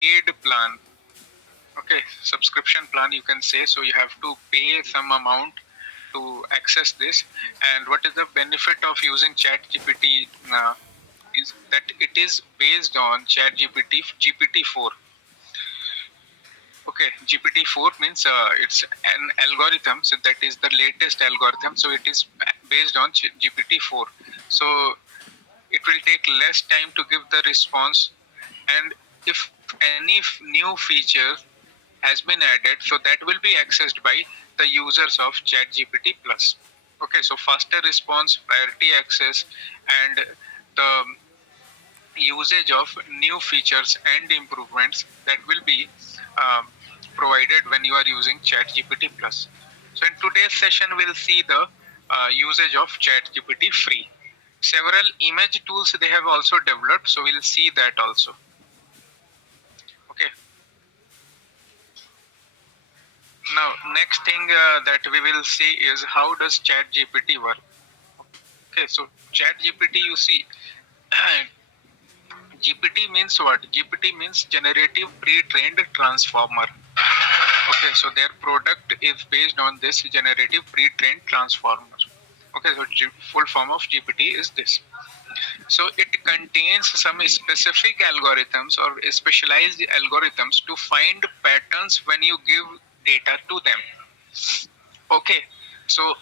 paid plan. Okay, subscription plan you can say. So you have to pay some amount to access this. And what is the benefit of using ChatGPT? Is that it is based on ChatGPT GPT-4. Okay, GPT-4 means it's an algorithm. So that is the latest algorithm. So it is based on GPT-4. So it will take less time to give the response. And if any new feature has been added, so that will be accessed by the users of ChatGPT Plus. Okay, so faster response, priority access, and the usage of new features and improvements that will be um, provided when you are using ChatGPT Plus. So in today's session, we'll see the usage of ChatGPT free. Several image tools they have also developed, so we'll see that also. Okay. Now, next thing that we will see is how does ChatGPT work. Okay, so ChatGPT, you see, GPT means what? GPT means generative pre-trained transformer. Okay, so their product is based on this generative pre-trained transformer. Okay, so full form of GPT is this. So it contains some specific algorithms or specialized algorithms to find patterns when you give data to them. Okay, so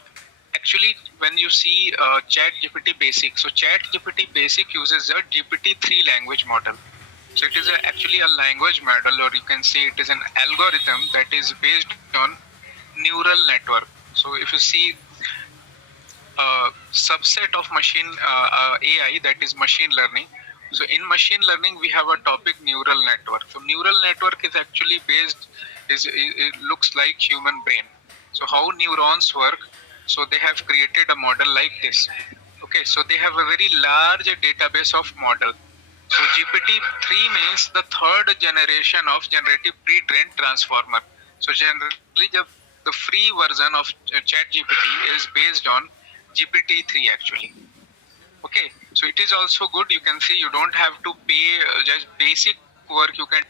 actually when you see chat gpt basic, so chat gpt basic uses a GPT-3 language model. So it is actually a language model, or you can say it is an algorithm that is based on neural network. So if you see a subset of machine AI, that is machine learning. So in machine learning we have a topic neural network. So neural network is actually based, it looks like human brain. So how neurons work, so they have created a model like this. Okay, so they have a very large database of model. So GPT-3 means the third generation of generative pre-trained transformer. So generally the free version of ChatGPT is based on GPT-3 actually. Okay, so it is also good. You can see you don't have to pay just basic work. You can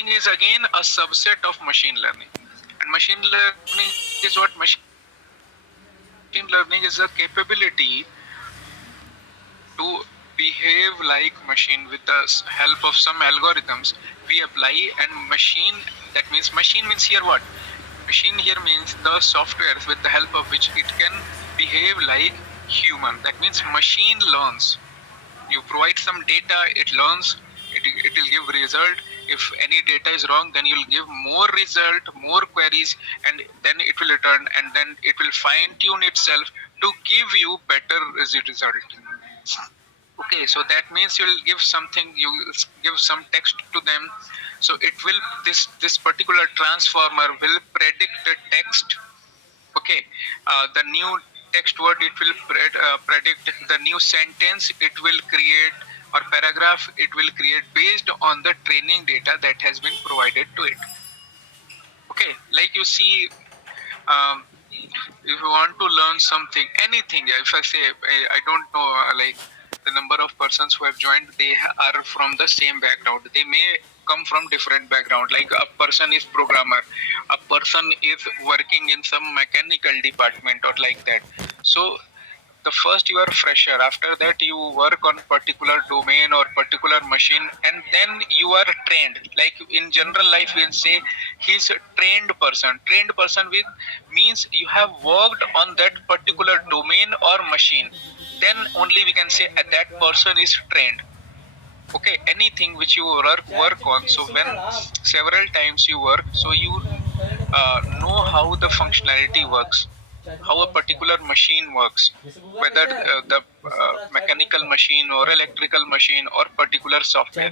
learning is again a subset of machine learning. And machine learning is what machine learning is a capability to behave like machine with the help of some algorithms we apply. And machine, that means machine means here what? Machine here means the software with the help of which it can behave like human. That means machine learns. You provide some data, it learns, it will give result. If any data is wrong, then you'll give more result, more queries, and then it will return, and then it will fine tune itself to give you better result. Okay, so that means you'll give something, you give some text to them. So it will, this particular transformer will predict the text. Okay, the new text word, it will predict the new sentence it will create, or paragraph it will create based on the training data that has been provided to it. Okay, like you see, if you want to learn something, anything, if I say, I don't know, like the number of persons who have joined, they are from the same background. They may come from different background. Like a person is programmer, a person is working in some mechanical department or like that. So the first you are fresher, after that you work on particular domain or particular machine, and then you are trained. Like in general life we'll say he's a trained person with means you have worked on that particular domain or machine, then only we can say that person is trained. Okay, anything which you work on, so when several times you work, so you know how the functionality works. how a particular machine works, whether the mechanical machine or electrical machine or particular software.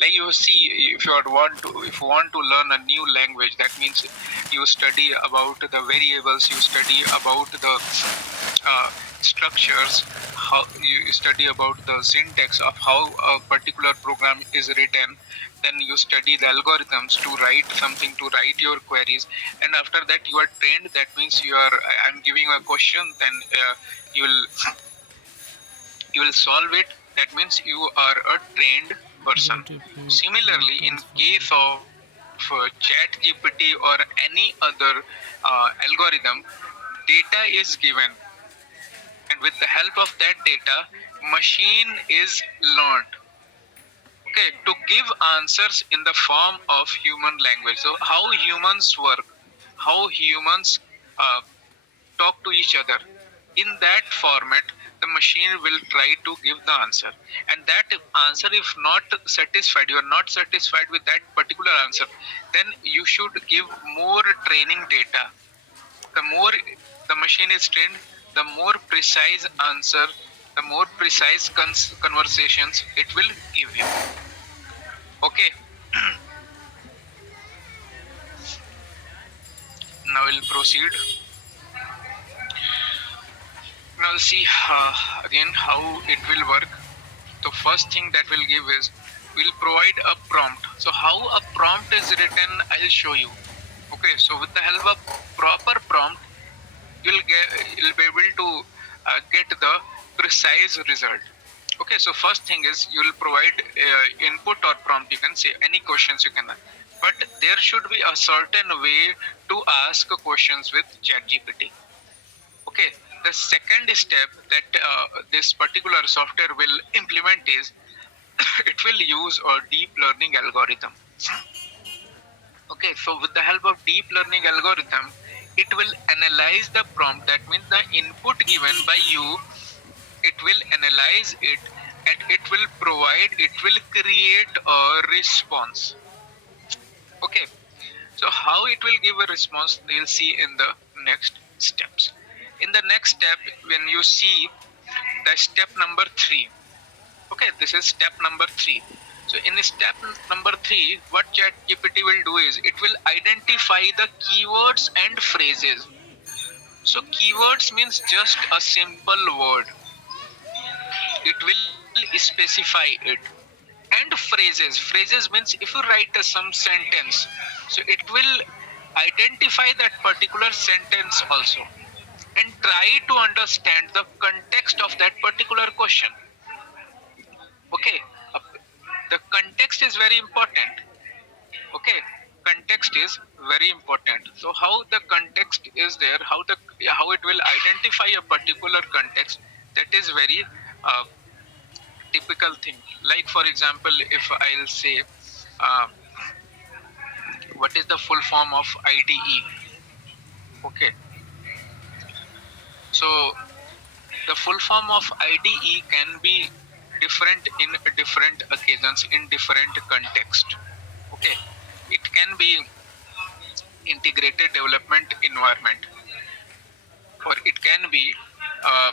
Like you see, if you want to learn a new language, that means you study about the variables, you study about the uh, structures, how you study about the syntax of how a particular program is written, then you study the algorithms to write something, to write your queries, and after that you are trained. That means I'm giving a question, then you will you will solve it. That means you are a trained person. Similarly, in case of ChatGPT or any other algorithm, data is given, and with the help of that data, machine is learned, okay, to give answers in the form of human language. So how humans work, how humans uh, talk to each other, in that format the machine will try to give the answer. And that answer, if not satisfied, you are not satisfied with that particular answer, then you should give more training data. The more the machine is trained, the more precise answer, the more precise conversations it will give you. Okay, now we'll proceed. Now see again how it will work. The first thing that we'll give is we'll provide a prompt. So how a prompt is written, I'll show you. Okay, so with the help of proper prompt, you'll be able to get the precise result. Okay, so first thing is you will provide input or prompt. You can say any questions you can, but there should be a certain way to ask questions with ChatGPT. Okay, the second step that this particular software will implement is it will use a deep learning algorithm. Okay, so with the help of deep learning algorithm, it will analyze the prompt. That means the input given by you, it will analyze it, and it will create a response. Okay, so how it will give a response, we'll see in the next steps. In the next step, when you see the step number 3, okay, this is step number 3. So in step number 3, what ChatGPT will do is it will identify the keywords and phrases. So keywords means just a simple word. It will specify it. And phrases means if you write some sentence, so it will identify that particular sentence also, and try to understand the context of that particular question. Okay, uh, the context is very important. Okay, context is very important. So how the context is there, how it will identify a particular context, that is very uh, typical thing. Like for example, if I'll say uh, what is the full form of IDE. Okay, so the full form of IDE can be different in different occasions, in different context. Okay, it can be integrated development environment, or it can be uh,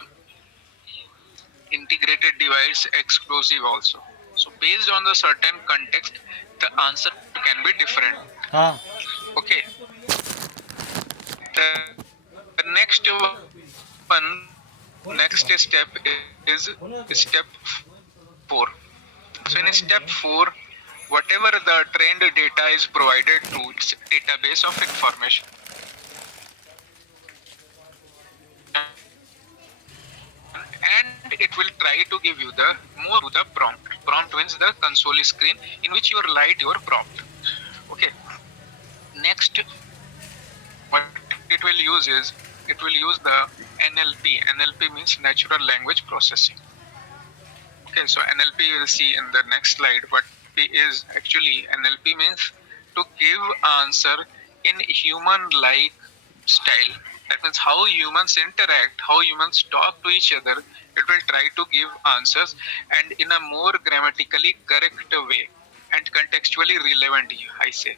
integrated device exclusive also. So based on the certain context, the answer can be different. Okay, the next step is step 4. So in step 4, whatever the trained data is provided to its database of information, and it will try to give you the more to the prompt. Prompt means the console screen in which you write your prompt. Okay. Next, what it will use is it will use the NLP. NLP means natural language processing. Okay, so NLP you will see in the next slide. What is actually NLP means to give answer in human-like style. That means how humans interact, how humans talk to each other. It will try to give answers, and in a more grammatically correct way and contextually relevant, I say.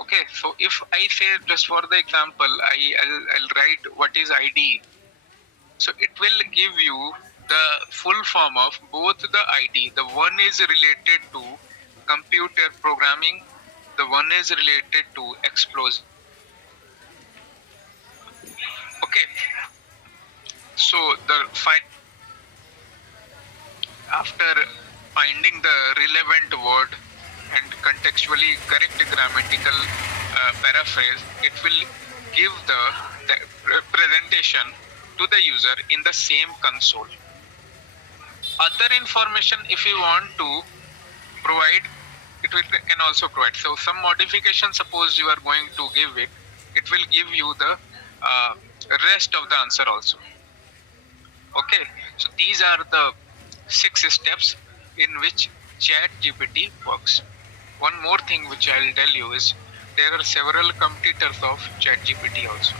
Okay, so if I say just for the example, I'll write what is IDE. So it will give you the full form of both the ID. The one is related to computer programming, the one is related to explosives. Okay, so the after finding the relevant word and contextually correct grammatical paraphrase, it will give the presentation to the user in the same console. Other information, if you want to provide, can also provide. So some modification, suppose you are going to give it, it will give you the uh, rest of the answer also. Okay, so these are the 6 steps in which chat gpt works. One more thing which I'll tell you is there are several competitors of chat gpt also.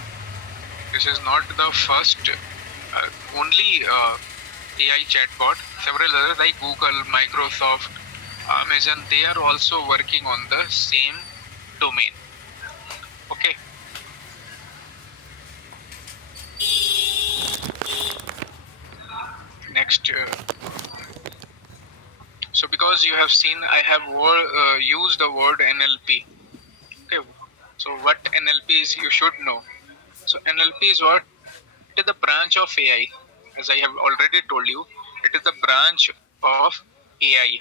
This is not the first only AI chatbot. Several others like Google, Microsoft, Amazon, they are also working on the same domain. Okay. Next, so because you have seen, I have used the word NLP. Okay. So what NLP is, you should know. So NLP is what? It is the branch of AI. As I have already told you, it is the branch of AI.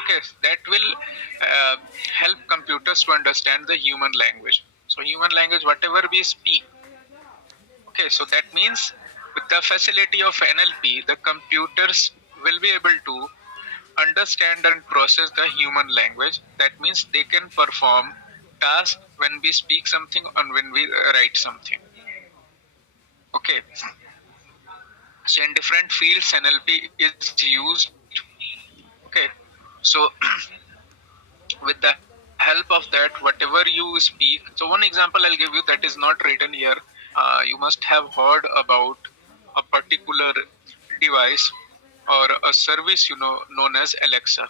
Okay, that will uh, help computers to understand the human language. So human language, whatever we speak. Okay, so that means with the facility of NLP, the computers will be able to understand and process the human language. That means they can perform tasks when we speak something and when we write something. Okay, so in different fields, NLP is used. Okay, so with the help of that, whatever you speak. So one example I'll give you that is not written here. You must have heard about a particular device or a service, known as Alexa.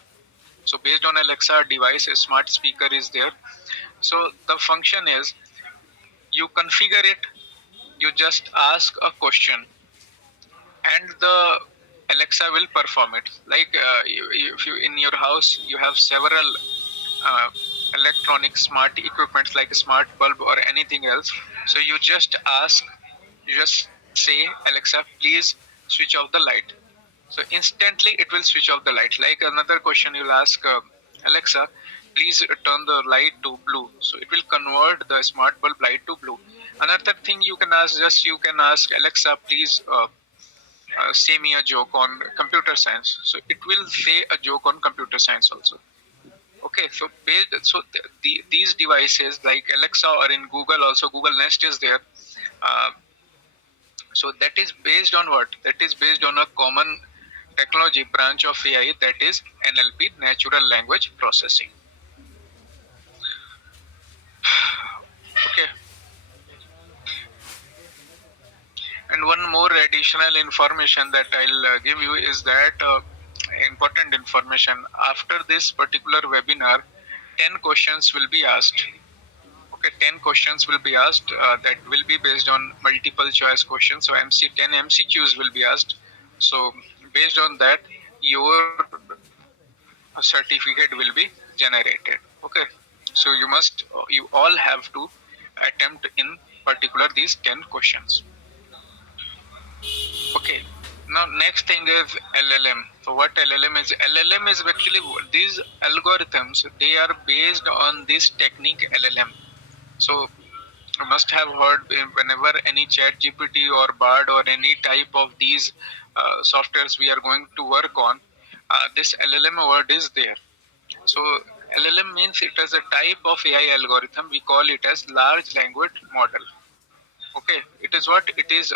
So based on Alexa device, a smart speaker is there. So the function is you configure it, you just ask a question, and the Alexa will perform it. Like if you in your house you have several uh, electronic smart equipments like a smart bulb or anything else. So you just ask, you just say, Alexa, please switch off the light. So instantly it will switch off the light. Like another question, you'll ask Alexa, please turn the light to blue. So it will convert the smart bulb light to blue. Another thing you can ask, just you can ask Alexa, please say me a joke on computer science. So it will say a joke on computer science also. Okay, so these devices like Alexa or in Google also, Google Nest is there. Uh, so that is based on what? That is based on a common technology branch of AI, that is NLP, natural language processing. Okay, and one more additional information that I'll give you is that important information. After this particular webinar, 10 questions will be asked. Okay, 10 questions will be asked that will be based on multiple choice questions. So 10 MCQs will be asked. So based on that, your certificate will be generated. Okay, so you all have to attempt in particular these 10 questions. Okay, now next thing is LLM. So what LLM is? LLM is actually these algorithms. They are based on this technique LLM. So you must have heard whenever any chat GPT or Bard or any type of these softwares we are going to work on, this LLM word is there. So LLM means it is a type of AI algorithm. We call it as large language model. Okay, it is what? It is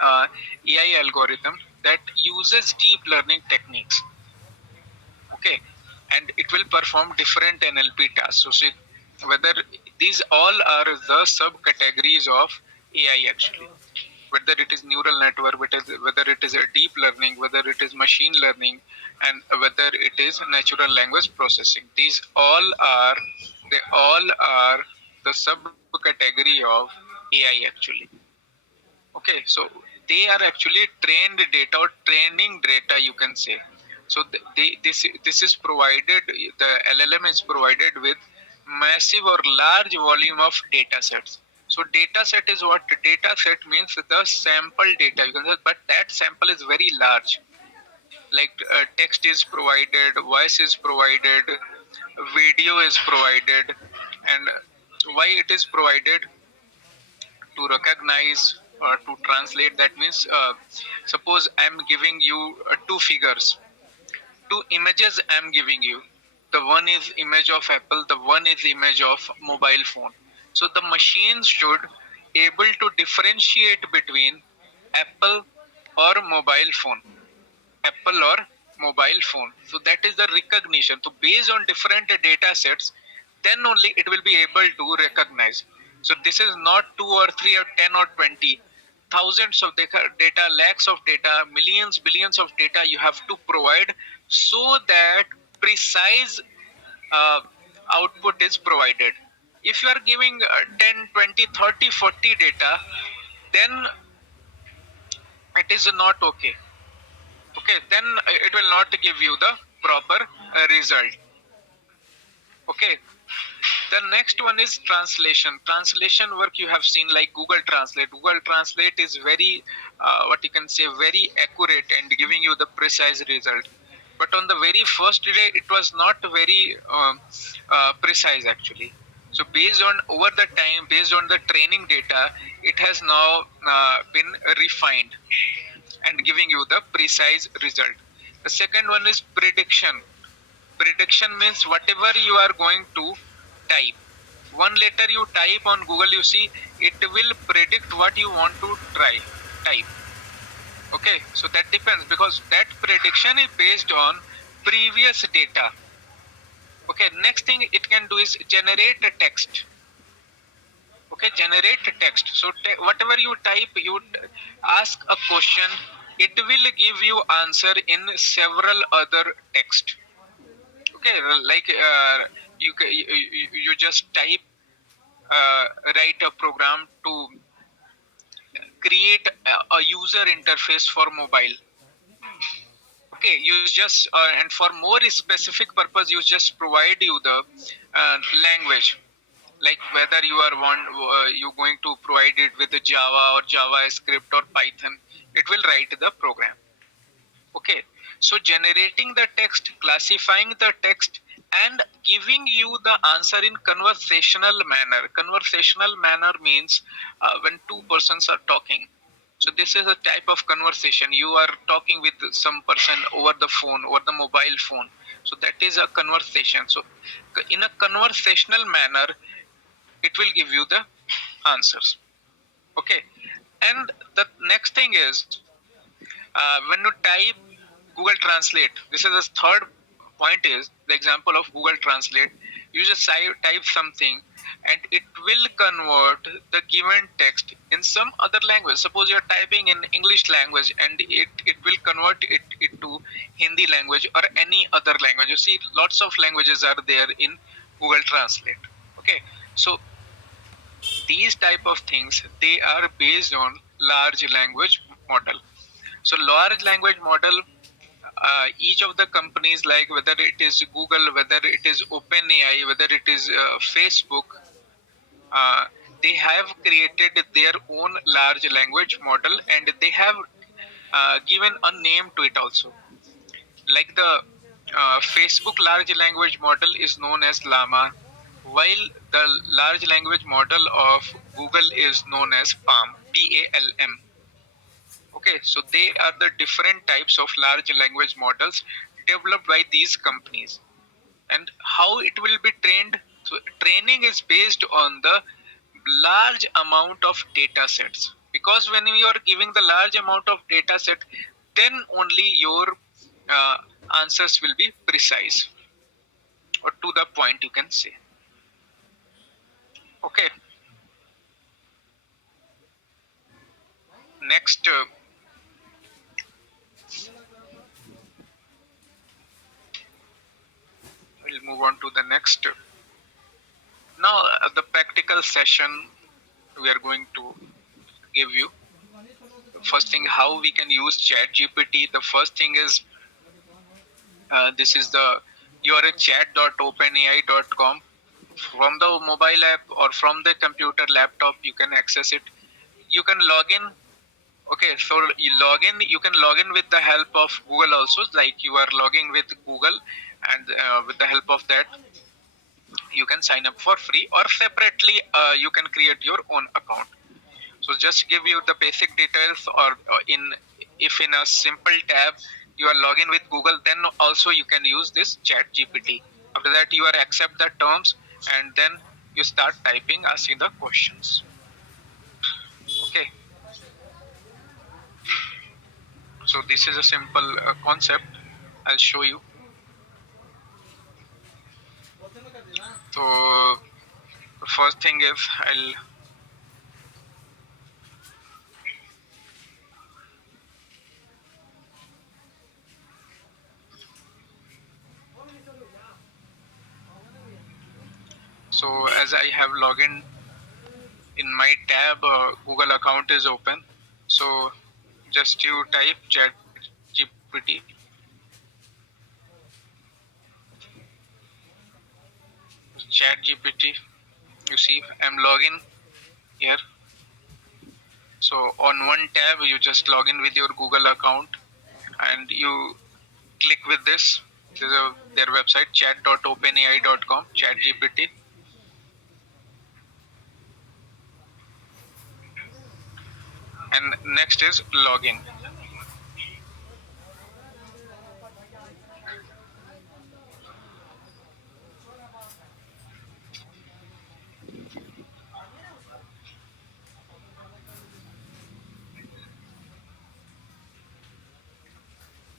uh, AI algorithm that uses deep learning techniques. Okay, and it will perform different NLP tasks. So see, whether these all are the subcategories of AI actually. Whether it is neural network, whether it is a deep learning, whether it is machine learning, and whether it is natural language processing. These all are they all are the subcategory of AI actually. Okay, so they are actually trained data or training data, you can say. So this is provided, the LLM is provided with massive or large volume of data sets. So data set is what? Data set means the sample data, you can say, but that sample is very large. Like text is provided, voice is provided, video is provided, and why it is provided? To recognize or to translate, that means suppose I'm giving you two figures, two images I'm giving you. The one is image of Apple, the one is image of mobile phone. So the machines should able to differentiate between Apple or mobile phone, Apple or mobile phone. So that is the recognition. So based on different data sets, then only it will be able to recognize. So this is not two or three or 10 or 20. Thousands of data, lakhs of data, millions, billions of data you have to provide so that precise uh, output is provided. If you are giving 10, 20, 30, 40 data, then it is not okay. Okay, then it will not give you the proper result. Okay, the next one is translation. Translation work you have seen like Google Translate. Google Translate is very what you can say, very accurate and giving you the precise result. But on the very first day it was not very precise actually. So based on over the time, based on the training data, it has now been refined and giving you the precise result. The second one is prediction. Prediction means whatever you are going to type. One letter you type on Google, you see, it will predict what you want to try type. Okay, so that depends because that prediction is based on previous data. Okay, next thing it can do is generate a text. Okay, generate text. So whatever you type, you ask a question, it will give you answer in several other text. Okay, like you just type write a program to create a user interface for mobile. Okay, you just and for more specific purpose you just provide you the language, like whether you are you going to provide it with the Java or JavaScript or Python, it will write the program. Okay, so generating the text, classifying the text, and giving you the answer in conversational manner. Conversational manner means when two persons are talking. So this is a type of conversation. You are talking with some person over the phone, over the mobile phone. So that is a conversation. So in a conversational manner, it will give you the answers. Okay, and the next thing is when you type Google Translate, this is the third point is the example of Google Translate. You just type something and it will convert the given text in some other language. Suppose you're typing in English language and it will convert it to Hindi language or any other language. You see lots of languages are there in Google Translate. Okay, so these type of things, they are based on large language model. So large language model, each of the companies, like whether it is Google, whether it is OpenAI, whether it is Facebook, uh, they have created their own large language model and they have given a name to it also. Like the Facebook large language model is known as Llama, while the large language model of Google is known as Palm, PALM. Okay, so they are the different types of large language models developed by these companies. And how it will be trained? So training is based on the large amount of data sets. Because when you are giving the large amount of data set, then only your uh, answers will be precise or to the point, you can say. Okay, next we'll move on to the next. Now the practical session we are going to give you. First thing, how we can use ChatGPT. The first thing is this is the you are a chat.openai.com. From the mobile app or from the computer laptop, you can access it. You can log in. Okay, so you can log in with the help of Google also, like you are logging with Google, and with the help of that, you can sign up for free, or separately you can create your own account. So just give you the basic details, or in if in a simple tab you are logging with Google, then also you can use this chat GPT. After that, you are accept the terms, and then you start typing, asking the questions. Okay, so this is a simple concept. I'll show you. So the first thing is as I have logged in my tab, Google account is open. So just you type chat GPT, chat GPT. You see I'm logging here. So on one tab you just log in with your Google account, and you click with this is their website, chat.openai.com, chat GPT. And next is login.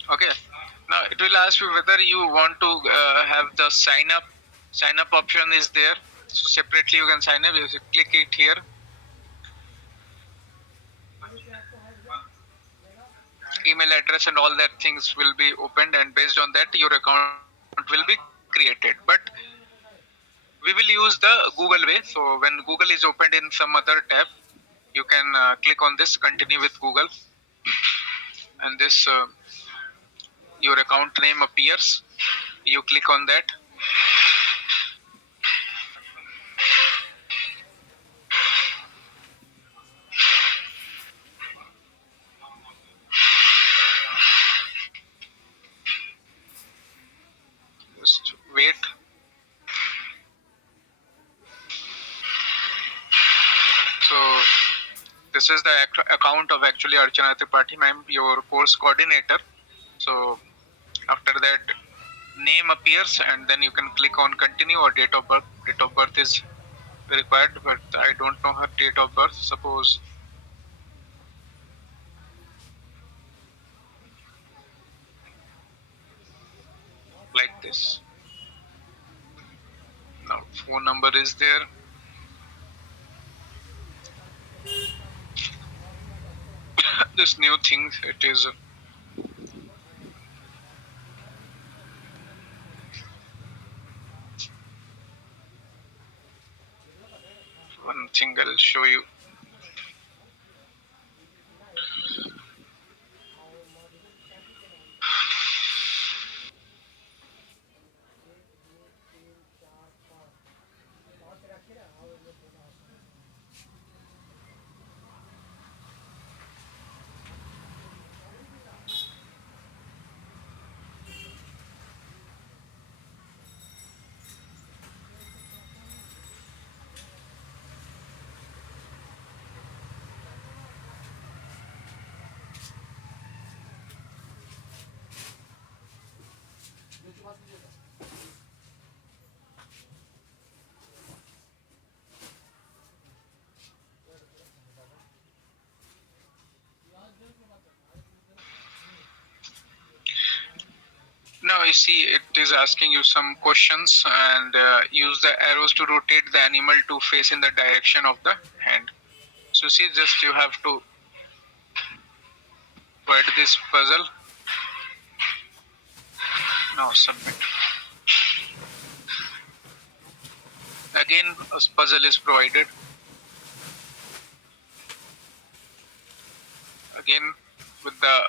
Okay, now it will ask you whether you want to have the sign up option is there. So separately you can sign up. You click it here. Email address and all that things will be opened, and based on that your account will be created. But we will use the Google way. So when Google is opened in some other tab, you can click on this continue with Google, and this your account name appears. You click on that. Just wait. So this is the account of actually Archana Tripathi, ma'am, your course coordinator. So after that, name appears, and then you can click on continue, or date of birth. Date of birth is required, but I don't know her date of birth. Suppose like this. Now phone number is there. This new thing, it is one thing I'll show you. Now you see it is asking you some questions, and use the arrows to rotate the animal to face in the direction of the hand. So see, just you have to write this puzzle. Now submit. Again, a puzzle is provided. Again, with the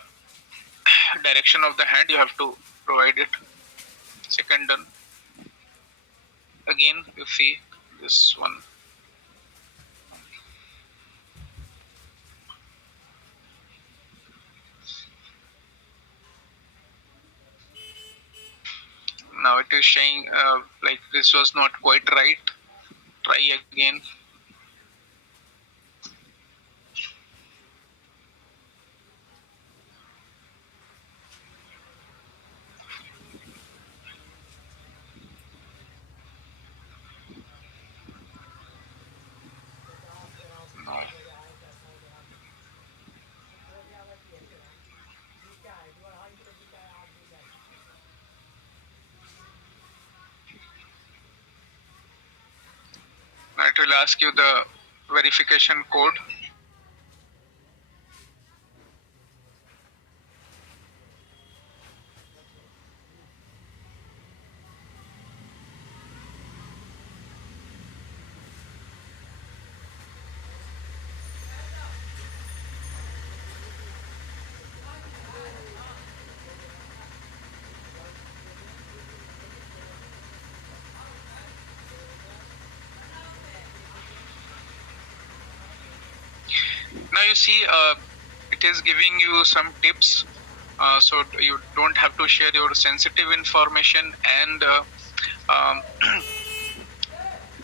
direction of the hand, you have to provide it. Second done. Again, you see this one. Now it is showing like this was not quite right. Try again. No. Now it will ask you the verification code. Now you see, it is giving you some tips. So you don't have to share your sensitive information and um,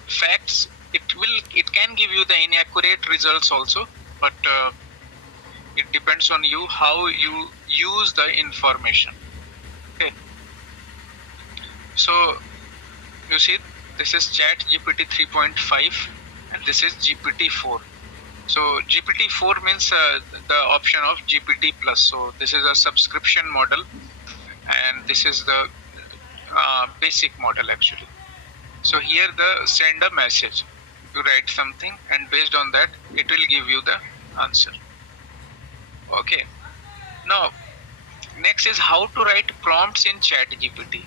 facts. It can give you the inaccurate results also, but it depends on you how you use the information. Okay. So you see, this is ChatGPT 3.5 and this is GPT-4. So GPT-4 means the option of GPT plus. So this is a subscription model, and this is the basic model actually. So here the send a message. You write something, and based on that, it will give you the answer. Okay. Now next is how to write prompts in ChatGPT.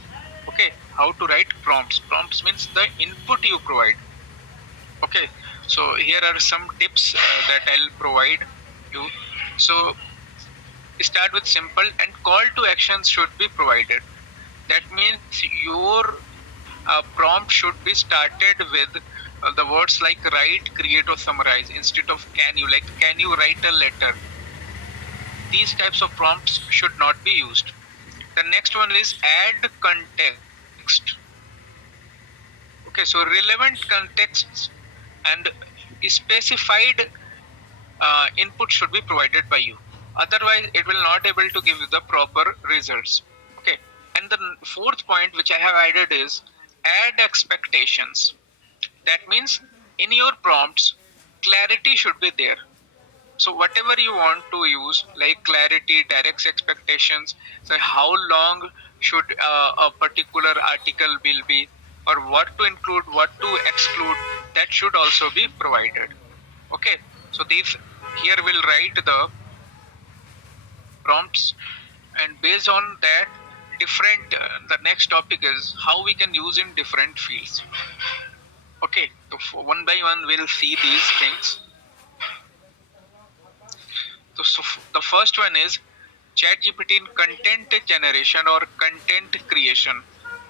Okay, how to write prompts. Prompts means the input you provide. Okay, so here are some tips that I'll provide you. So start with simple and call to actions should be provided. That means your prompt should be started with the words like write, create, or summarize instead of can you. Like, can you write a letter? These types of prompts should not be used. The next one is add context. Okay, so relevant contexts and specified input should be provided by you. Otherwise, it will not able to give you the proper results. Okay, and the fourth point which I have added is add expectations. That means in your prompts, clarity should be there. So whatever you want to use, like clarity, direct expectations, so how long should a particular article will be, or what to include, what to exclude, that should also be provided. Okay, so these here will write the prompts, and based on that, different. The next topic is how we can use in different fields. Okay, so one by one we'll see these things. So the first one is ChatGPT in content generation or content creation.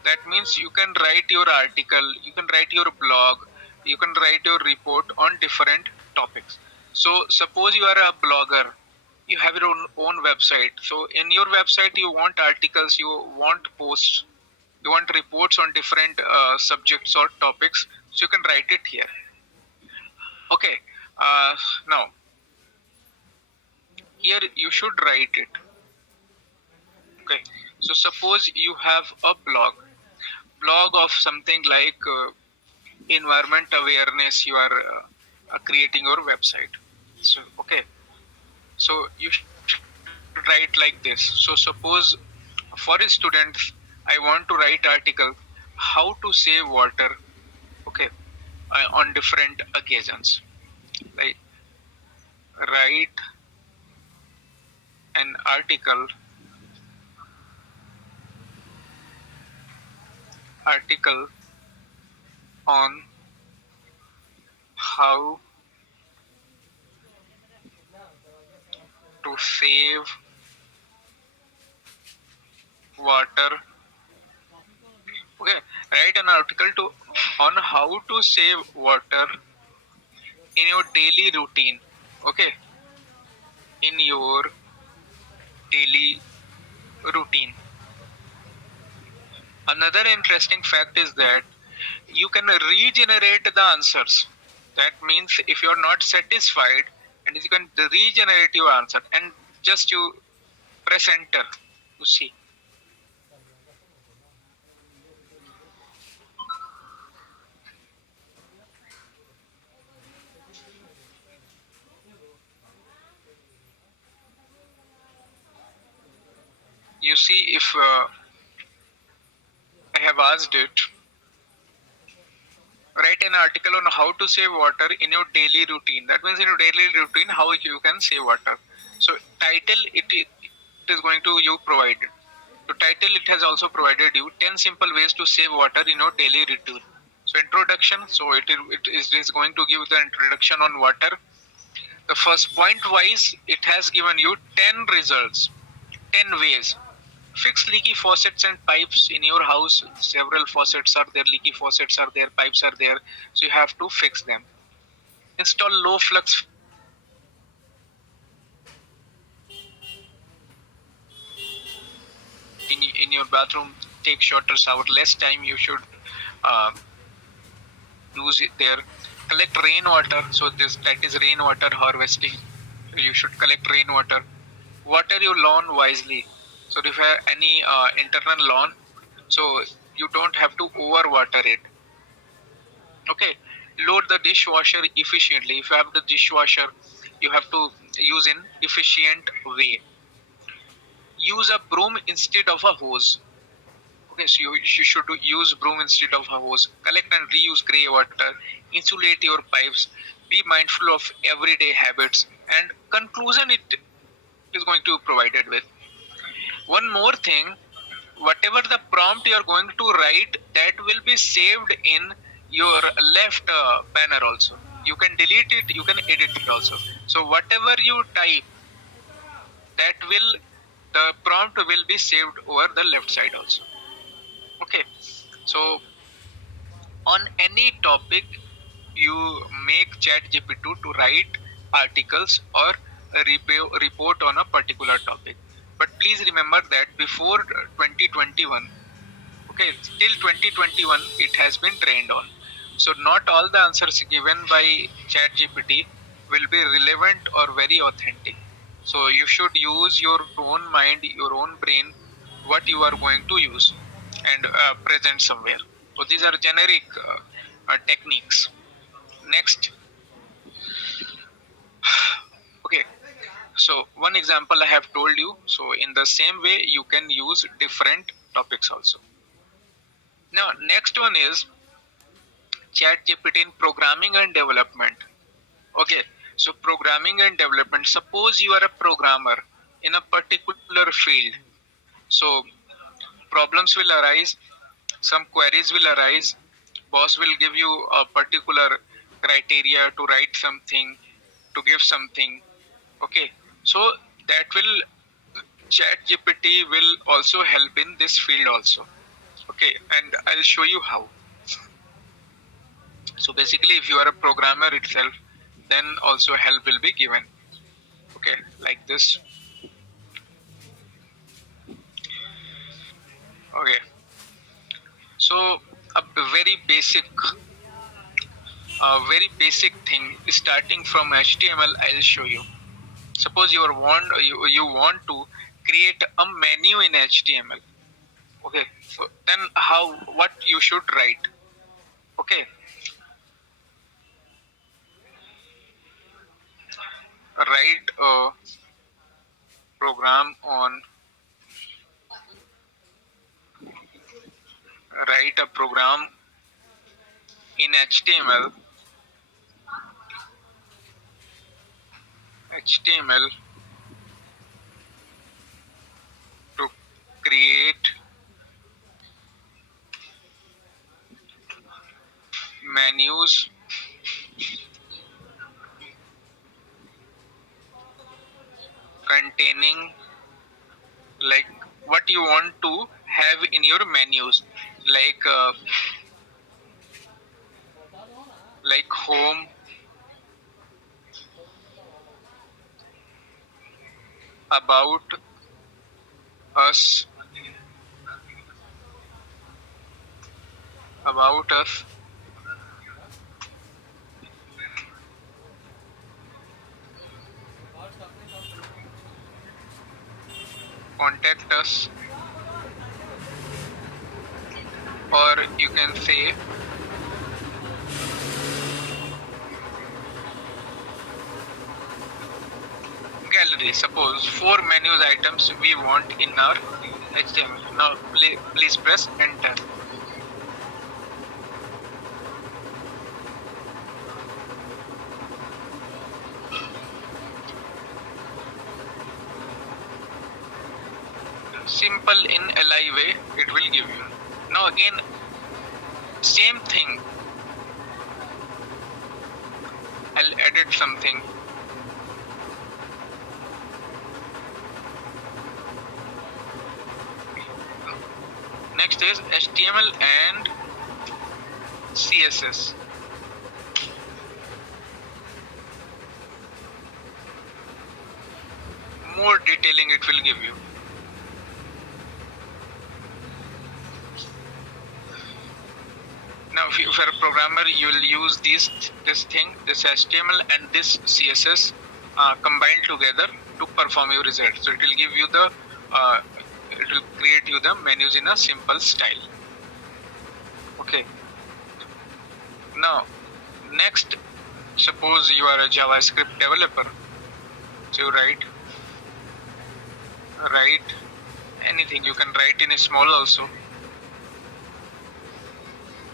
That means you can write your article, you can write your blog, you can write your report on different topics. So suppose you are a blogger, you have your own website. So in your website, you want articles, you want posts, you want reports on different subjects or topics. So you can write it here. Okay. Now here you should write it. Okay, so suppose you have a blog of something like environment awareness. You are creating your website. So okay, so you should write like this. So suppose for a student, I want to write article how to save water. Okay, on different occasions, like write an article on how to save water. Okay, write an article to on how to save water in your daily routine. Okay, in your daily routine. Another interesting fact is that you can regenerate the answers. That means if you're not satisfied, and you can regenerate your answer and just you press enter. You see, you see if I have asked it, write an article on how to save water in your daily routine. That means in your daily routine, how you can save water. So title it is going to you provided. To title it has also provided you 10 simple ways to save water in your daily routine. So introduction. So it is going to give the introduction on water. The first point wise, it has given you 10 results, 10 ways. Fix leaky faucets and pipes in your house. Several faucets are there, leaky faucets are there, pipes are there. So you have to fix them. Install low flux in your bathroom. Take shorter shower, less time you should uh, use it there. Collect rainwater. So that is rainwater harvesting. You should collect rainwater. Water your lawn wisely. So if you have any internal lawn, so you don't have to overwater it. Okay, load the dishwasher efficiently. If you have the dishwasher, you have to use in efficient way. Use a broom instead of a hose. Okay, so you should use broom instead of a hose. Collect and reuse grey water. Insulate your pipes. Be mindful of everyday habits. And conclusion, it is going to be provided with. One more thing, whatever the prompt you are going to write, that will be saved in your left banner also. You can delete it, you can edit it also. So whatever you type, that will the prompt will be saved over the left side also. Okay, so on any topic, you make chatgpt to write articles or report on a particular topic. But please remember that before 2021, okay, till 2021 it has been trained on. So not all the answers given by ChatGPT will be relevant or very authentic. So you should use your own mind, your own brain, what you are going to use and present somewhere. So these are generic techniques. Next, okay. So one example I have told you. So in the same way, you can use different topics also. Now next one is ChatGPT in programming and development. Okay, so programming and development. Suppose you are a programmer in a particular field. So problems will arise, some queries will arise. Boss will give you a particular criteria to write something, to give something. Okay, so that will ChatGPT will also help in this field also. Okay, and I'll show you how. So basically, if you are a programmer itself, then also help will be given. Okay, like this. Okay, so a very basic thing starting from HTML. I'll show you. Suppose you want to create a menu in HTML. Okay, so then how what you should write? Okay, write a program on write a program in HTML to create menus containing like what you want to have in your menus, like home, about us, about us, contact us, or you can say gallery. Suppose four menus items we want in our HTML. Now please press enter. Simple in li way it will give you. Now again same thing, I'll edit something. Next is HTML and CSS. More detailing it will give you. Now if you're a programmer, you will use this HTML and this CSS combined together to perform your result. So it will give you the it will create you the menus in a simple style. Okay. Now next, suppose you are a JavaScript developer. So you write anything. You can write in a small also.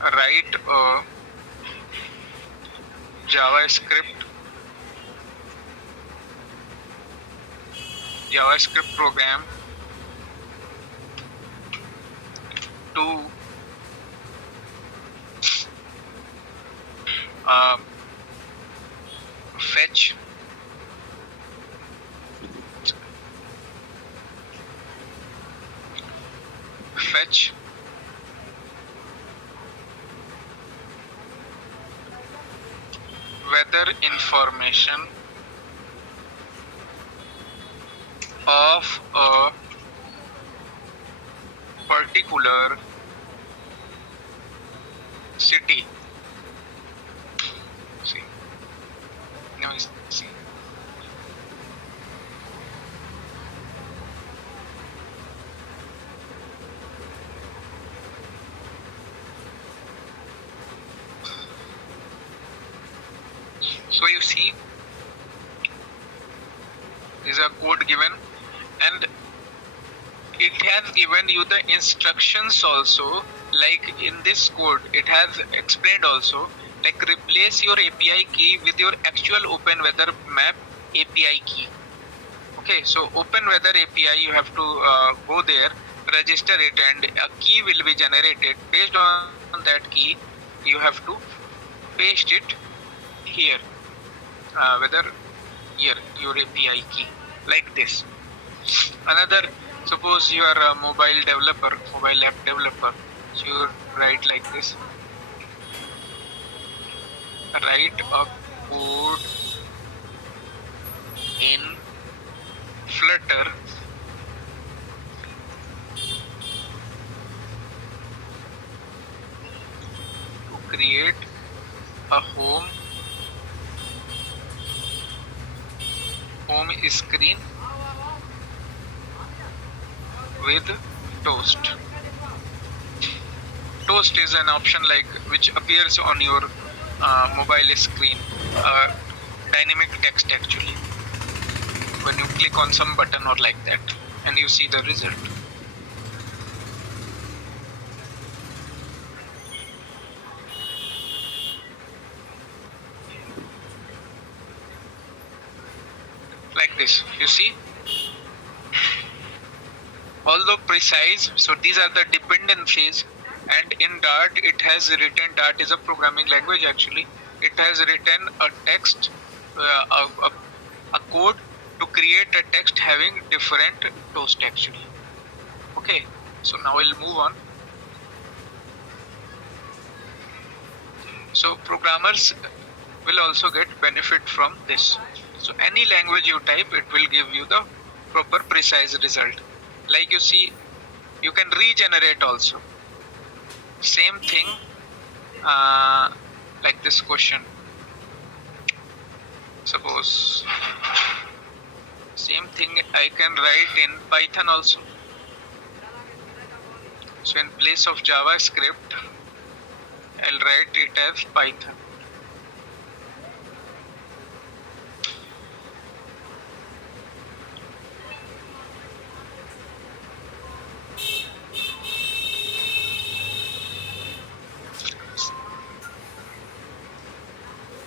Write a JavaScript program to fetch weather information of a particular city. See, let me see. So you see, is a code given, and it has given you the instructions also. Like in this code, it has explained also, like replace your API key with your actual OpenWeather map API key. Okay, so OpenWeather API, you have to go there, register it, and a key will be generated. Based on that key, you have to paste it here. Whether here your API key, like this. Another, suppose you are a mobile app developer, so you write like this. Write a code in Flutter to create a home screen with toast. Toast is an option like which appears on your mobile screen, dynamic text actually, when you click on some button or like that, and you see the result. Like this, you see. Although precise, so these are the dependencies, and in Dart it has written, Dart is a programming language actually, it has written a text, a code to create a text having different toast actually. Okay, so now we'll move on. So programmers will also get benefit from this. So any language you type, it will give you the proper precise result. Like you see, you can regenerate also. Same thing, like this question. Suppose same thing I can write in Python also. So in place of JavaScript, I'll write it as Python.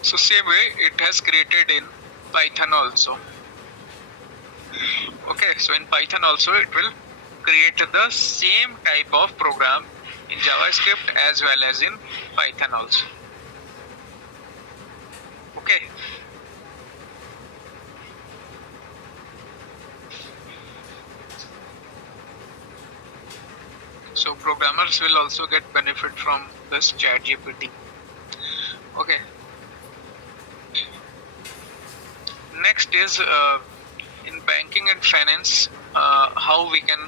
So same way it has created in Python also. Okay, so in Python also it will create the same type of program in JavaScript as well as in Python also. Okay. So programmers will also get benefit from this chatgpt. Okay. Next is in banking and finance, how we can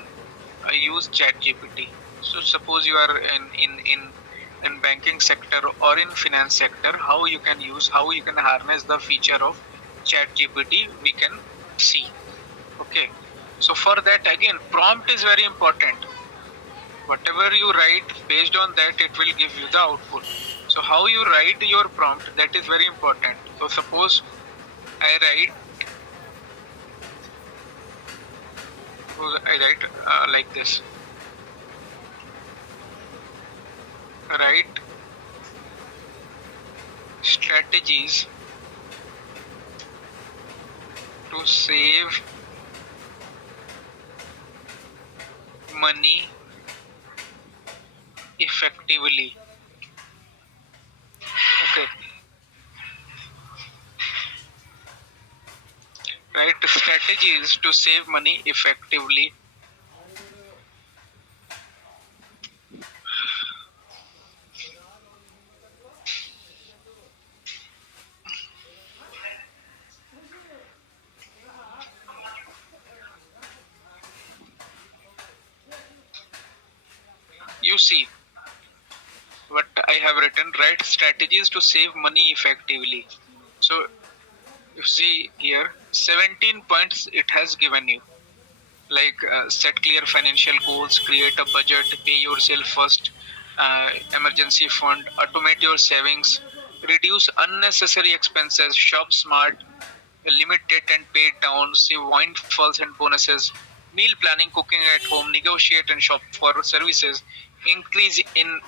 use chatgpt. So suppose you are in banking sector or in finance sector, how you can harness the feature of chatgpt, we can see. Okay, so for that again, prompt is very important. Whatever you write, based on that it will give you the output. So how you write your prompt, that is very important. So suppose I write like this. Write strategies to save money effectively. Okay. Write strategies to save money effectively. You see what I have written, write strategies to save money effectively. So you see here 17 points it has given you, like set clear financial goals, create a budget, pay yourself first, emergency fund, automate your savings, reduce unnecessary expenses, shop smart, limit debt and pay it down, save windfalls and bonuses, meal planning, cooking at home, negotiate and shop for services, increase in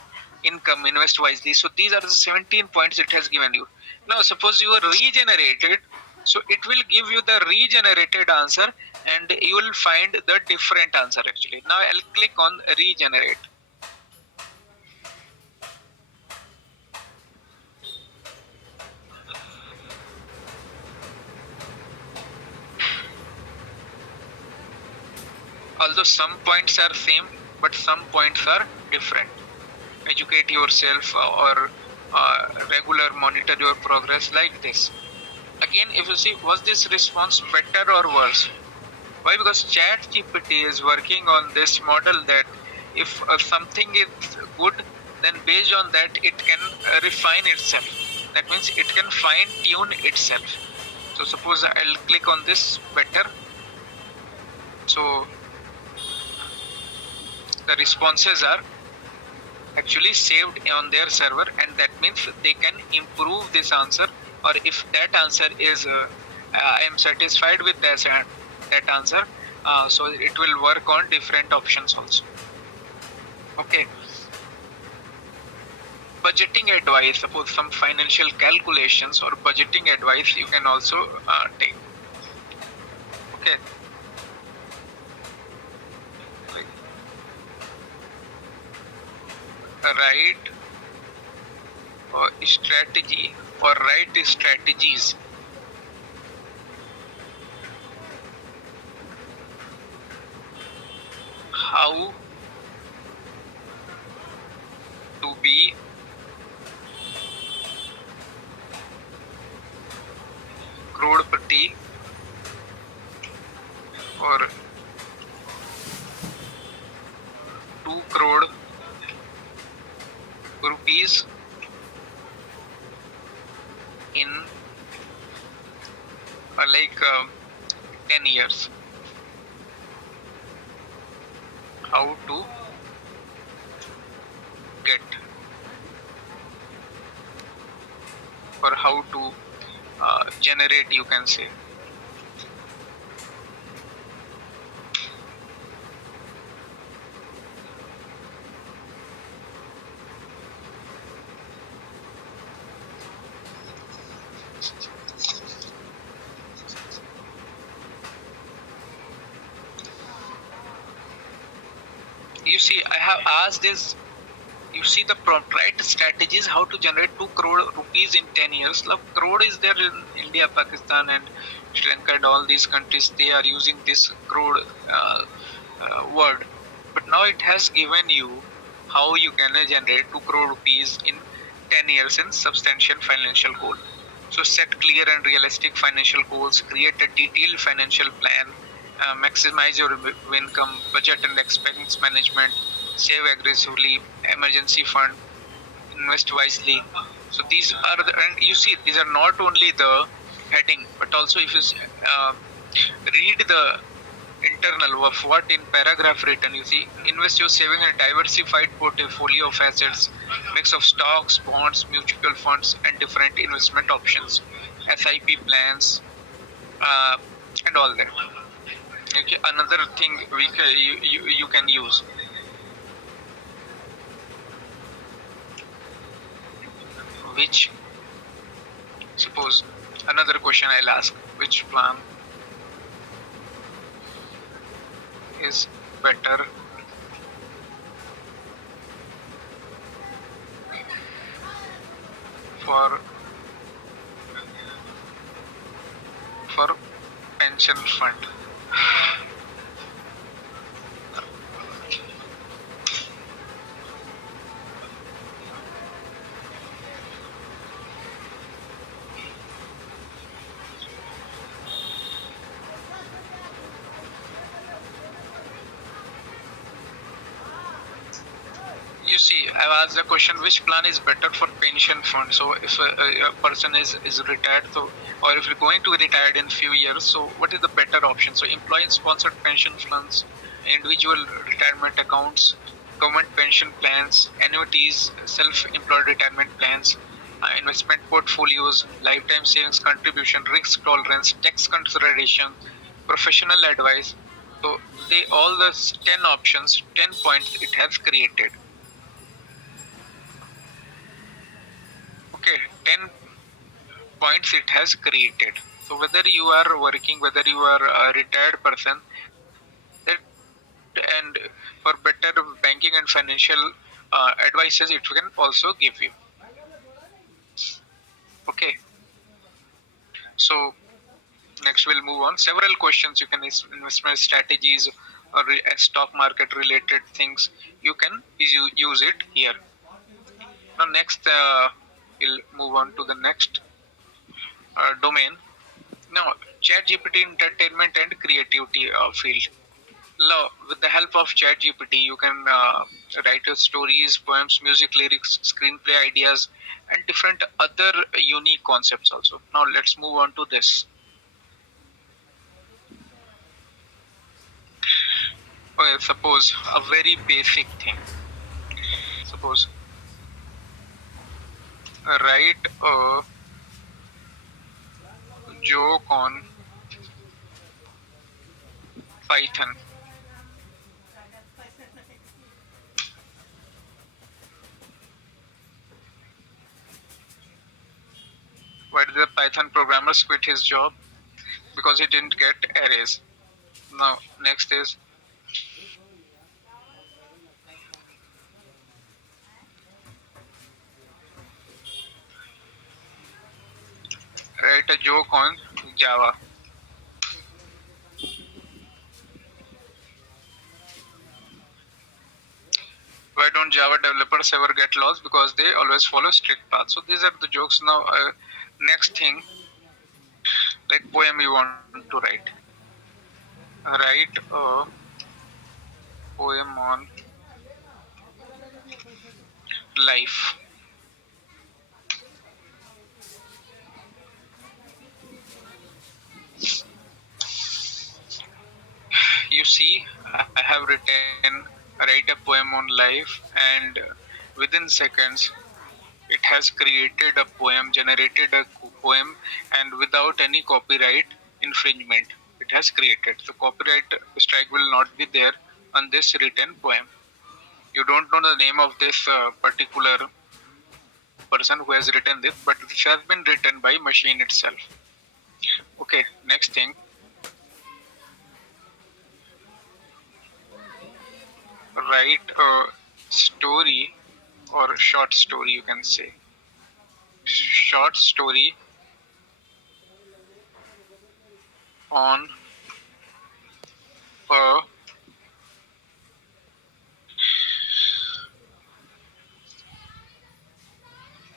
income, invest wisely. So these are the 17 points it has given you. Now suppose you are regenerated, so it will give you the regenerated answer and you will find the different answer actually. Now I'll click on regenerate. Although some points are same, but some points are different. Educate yourself or regular monitor your progress, like this. Again, if you see, was this response better or worse? Why? Because ChatGPT is working on this model that if something is good, then based on that it can refine itself. That means it can fine tune itself. So suppose I'll click on this better. So the responses are actually saved on their server, and that means they can improve this answer, or if that answer is I am satisfied with that answer, so it will work on different options also. Okay. Budgeting advice, suppose some financial calculations or budgeting advice you can also take. Okay. Write strategy or write strategies how to be crorepati or 2 crore rupees in 10 years. How to get or how to generate, you can say. You see, I have asked this. You see the prompt, right? Strategies how to generate 2 crore rupees in 10 years. Love, crore is there in India, Pakistan, and Sri Lanka, and all these countries. They are using this crore word. But now it has given you how you can generate 2 crore rupees in 10 years in substantial financial goal. So set clear and realistic financial goals, create a detailed financial plan, maximize your income, budget and expense management, save aggressively, emergency fund, invest wisely. So these are the, and you see, these are not only the heading, but also if you read the internal of what in paragraph written, you see, invest your saving in a diversified portfolio of assets, mix of stocks, bonds, mutual funds, and different investment options, SIP plans, uh, and all that. Okay, another thing you can use, which, suppose, another question I'll ask, which plan is better for for pension fund? You see, I've asked the question, which plan is better for pension fund? So if a person is retired, so, or if you're going to be retired in few years, so what is the better option? So employee sponsored pension funds, individual retirement accounts, government pension plans, annuities, self-employed retirement plans, investment portfolios, lifetime savings contribution, risk tolerance, tax consideration, professional advice. So they all the 10 options, 10 points it has created. Okay, 10 points it has created. So whether you are working, whether you are a retired person, that, and for better banking and financial advices, it can also give you. Okay, so next we'll move on. Several questions you can, investment strategies or stock market related things, you can use it here. Now next, we'll move on to the next domain. Now, ChatGPT entertainment and creativity field. With the help of ChatGPT, you can write your stories, poems, music, lyrics, screenplay ideas, and different other unique concepts also. Now, let's move on to this. Okay, suppose a very basic thing. Suppose write a joke on Python. Why did the Python programmer quit his job? Because he didn't get arrays. Now, next is write a joke on Java. don't Java developers ever get lost because they always follow strict paths. So these are the jokes. Now, next thing, like poem you want to write. Write a poem on life. You see, I have written write a poem on life, and within seconds it has created a poem, generated a poem, and without any copyright infringement it has created. So copyright strike will not be there on this written poem. You don't know the name of this particular person who has written this, but this has been written by machine itself. Okay, next thing, write a story or short story, you can say. Short story on a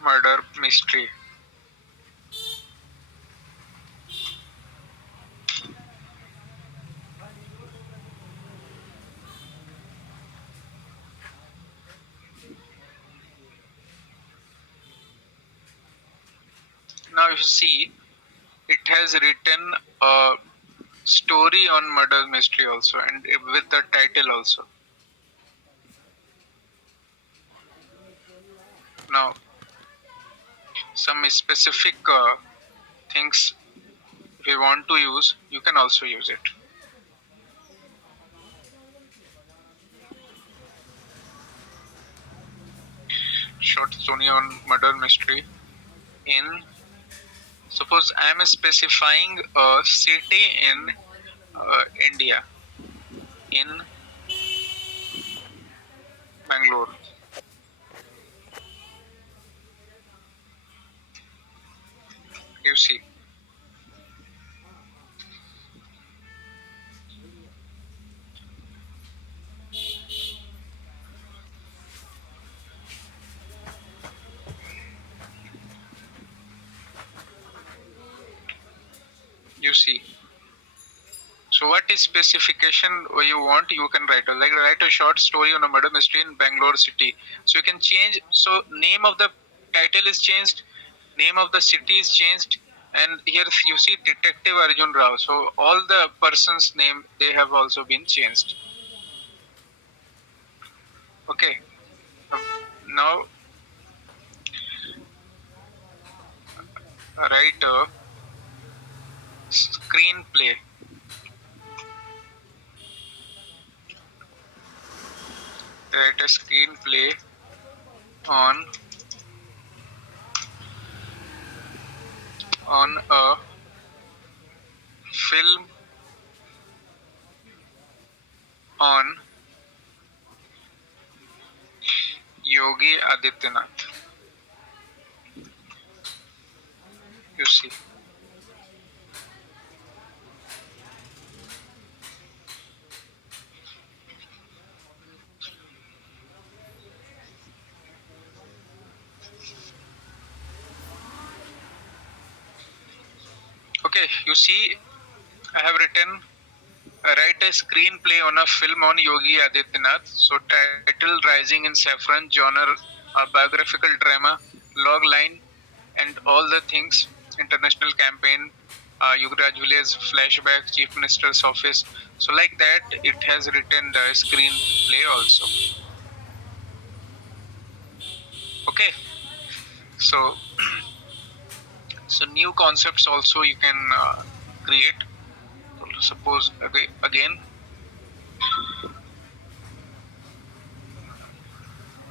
murder mystery. Now you see, it has written a story on murder mystery also, and with the title also. Now, some specific things if you want to use, you can also use it. Short story on murder mystery. In suppose I am specifying a city in India, in Bangalore. You see. You see. So what is specification you want? You can write like write a short story on a murder mystery in Bangalore city. So you can change. So name of the title is changed, name of the city is changed, and here you see Detective Arjun Rao. So all the person's name they have also been changed. Okay. Now write a screenplay. Write a screenplay on a film on Yogi Adityanath. You see. Okay, you see, I have written write a screenplay on a film on Yogi Adityanath. So title Rising in Saffron, genre a biographical drama, log line, and all the things. International campaign, Yugraj village flashback, Chief Minister's office. So like that, it has written the screenplay also. Okay, so so new concepts also you can create. Suppose again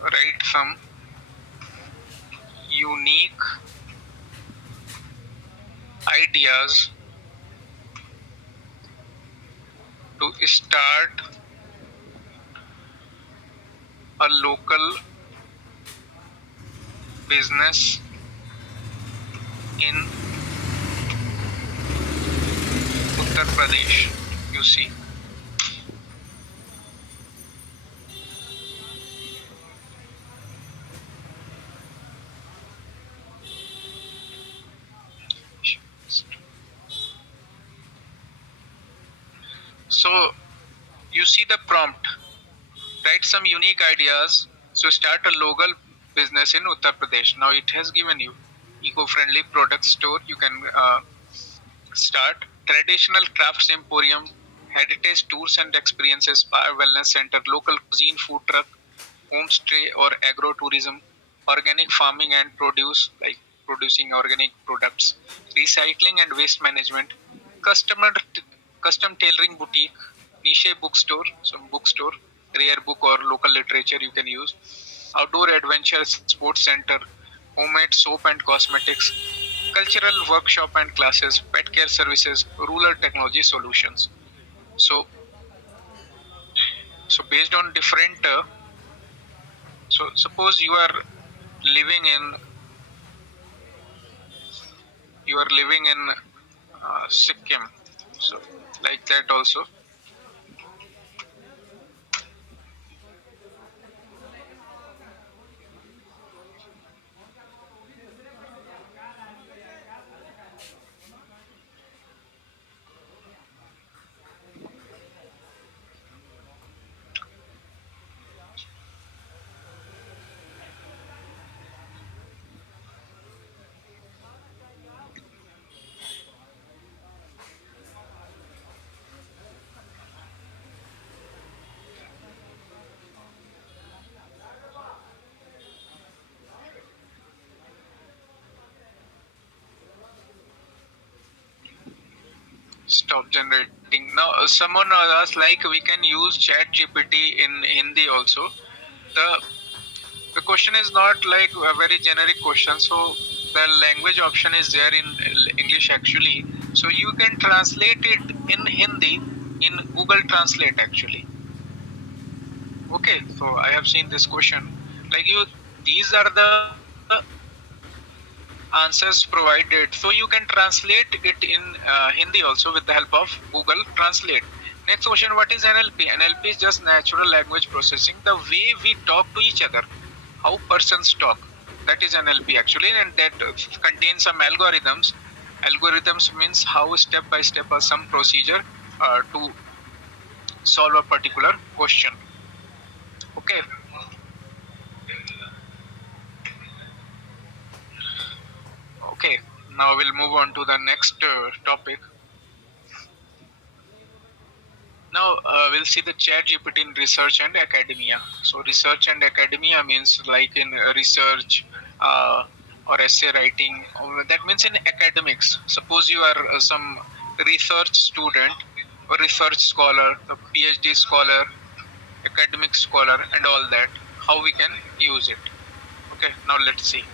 write some unique ideas to start a local business in Uttar Pradesh. You see. So you see the prompt, write some unique ideas. So start a local business in Uttar Pradesh. Now it has given you eco-friendly product store. You can start traditional crafts emporium, heritage tours and experiences, spa, wellness center, local cuisine, food truck, homestay or agro tourism, organic farming and produce like producing organic products, recycling and waste management, customer custom tailoring boutique, niche bookstore, some bookstore, rare book or local literature you can use, outdoor adventure sports center, homemade soap and cosmetics, cultural workshop and classes, pet care services, rural technology solutions. So, so based on different, so suppose living in you are living in Sikkim, so like that also. Stop generating. Now, someone asked like we can use Chat GPT in Hindi also. The the question is not like a very generic question. So the language option is there in English actually. So you can translate it in Hindi in Google Translate actually. Okay, so I have seen this question. Like you, these are the answers provided. So you can translate it in Hindi also with the help of Google Translate. Next question, what is NLP? NLP is just natural language processing, the way we talk to each other, how persons talk. That is NLP actually, and that contains some algorithms. Algorithms means how step by step or some procedure to solve a particular question. Okay. Okay, now we'll move on to the next topic. Now we'll see the chat GPT in research and academia. So research and academia means like in research or essay writing. That means in academics. Suppose you are some research student or research scholar, a PhD scholar, academic scholar, and all that. How we can use it? Okay, now let's see.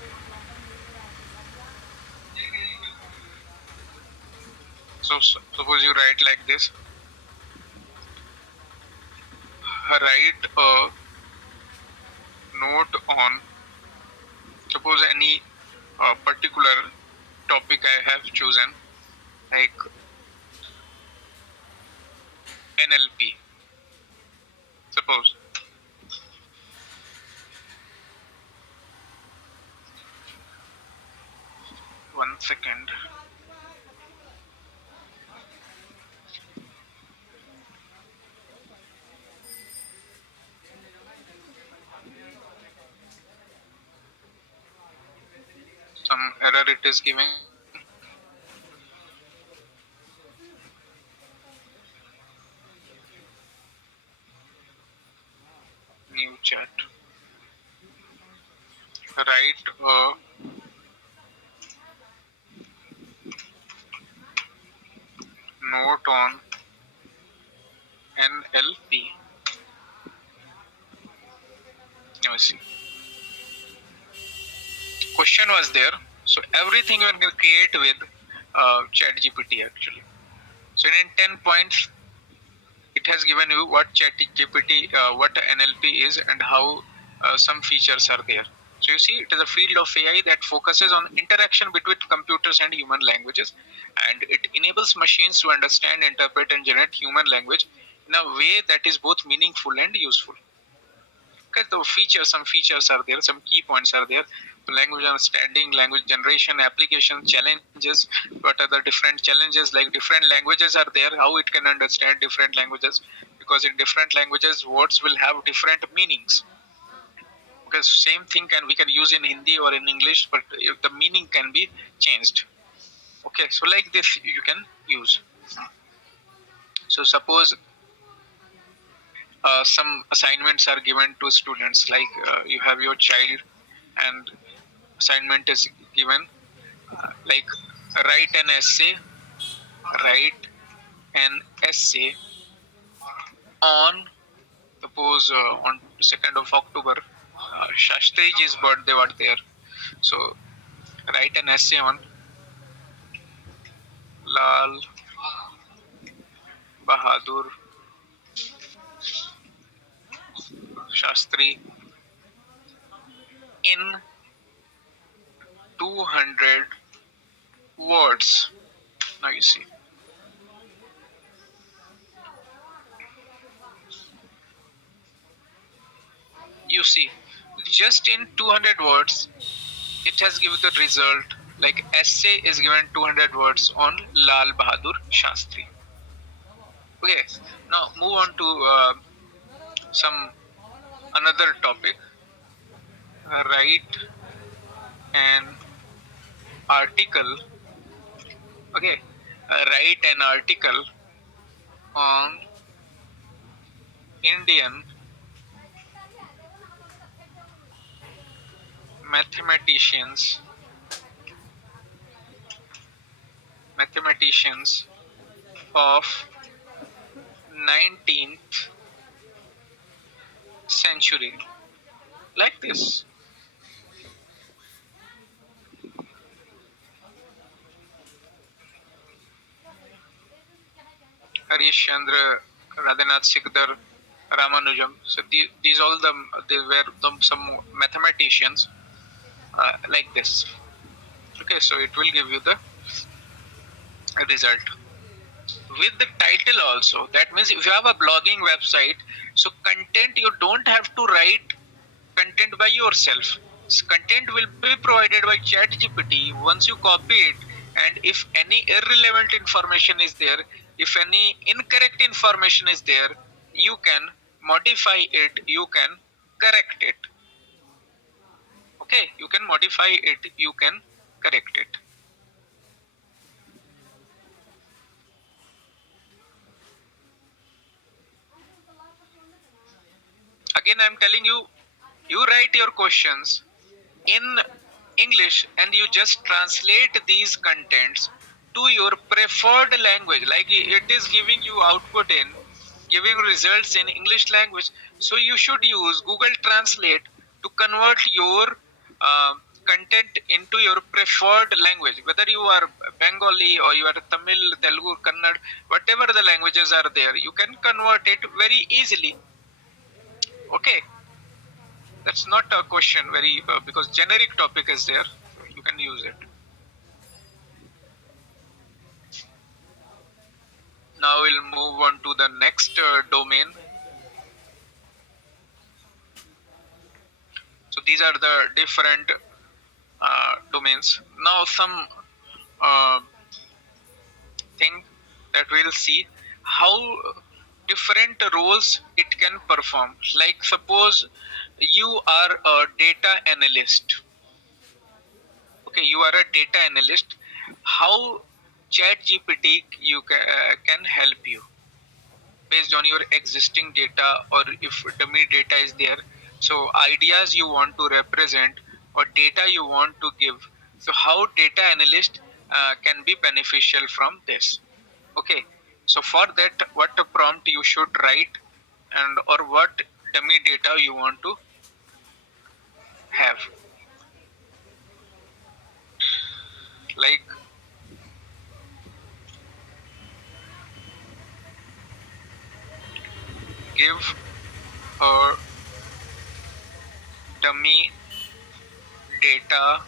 So suppose you write like this: write a note on, suppose any particular topic I have chosen, like NLP. Suppose 1 second. Some error it is giving. New chat. Write a note on NLP. Let me see. Question was there. So everything you can create with chat GPT actually. So in 10 points, it has given you what ChatGPT, what NLP is, and how some features are there. So you see, it is a field of AI that focuses on interaction between computers and human languages, and it enables machines to understand, interpret, and generate human language in a way that is both meaningful and useful. Okay, the features, some features are there, some key points are there. language understanding, language generation, application challenges. What are the different challenges? Like different languages are there, how it can understand different languages, because in different languages words will have different meanings. Okay, same thing can we can use in Hindi or in English, but the meaning can be changed. Okay, so like this you can use. So suppose some assignments are given to students, like you have your child and assignment is given, like write an essay, write an essay on, suppose on 2nd of October, Shastriji's birthday was there. So write an essay on Lal Bahadur Shastri in 200 words. Now you see, just in 200 words, it has given the result. Like essay is given 200 words on Lal Bahadur Shastri. Okay, now move on to some another topic. Write an article. Okay, write an article on Indian mathematicians, mathematicians of 19th century. Like this. Harish Chandra, Radhanath Sikdar, Ramanujam. So these all they were some mathematicians like this. Okay, so it will give you the result with the title also. That means if you have a blogging website, so content you don't have to write content by yourself. Content will be provided by chatgpt once you copy it, and if any irrelevant information is there, if any incorrect information is there, you can modify it, you can correct it. Okay, you can modify it, you can correct it. Again, I'm telling you, you write your questions in English and you just translate these contents to your preferred language. Like it is giving you output in, giving results in English language. So you should use Google Translate to convert your uh, content into your preferred language. Whether you are Bengali or you are Tamil, Telugu, Kannada, whatever the languages are there, you can convert it very easily. Okay, that's not a question very because generic topic is there, you can use it. Now we'll move on to the next domain. So these are the different domains. Now some uh, thing that we'll see how different roles it can perform. Like suppose you are a data analyst. Okay, you are a data analyst. How ChatGPT can help you based on your existing data, or if dummy data is there, so ideas you want to represent or data you want to give, so how data analyst can be beneficial from this. Okay, so for that what prompt you should write, and or what dummy data you want to have, like give a dummy data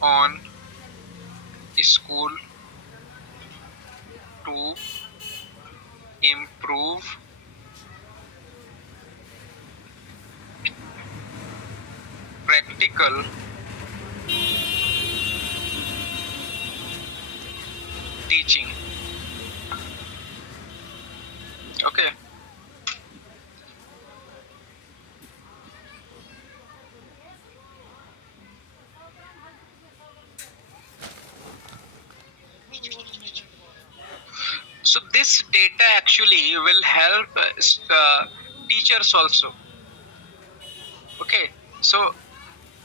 on school to improve practical teaching. Okay. So this data actually will help teachers also. Okay. So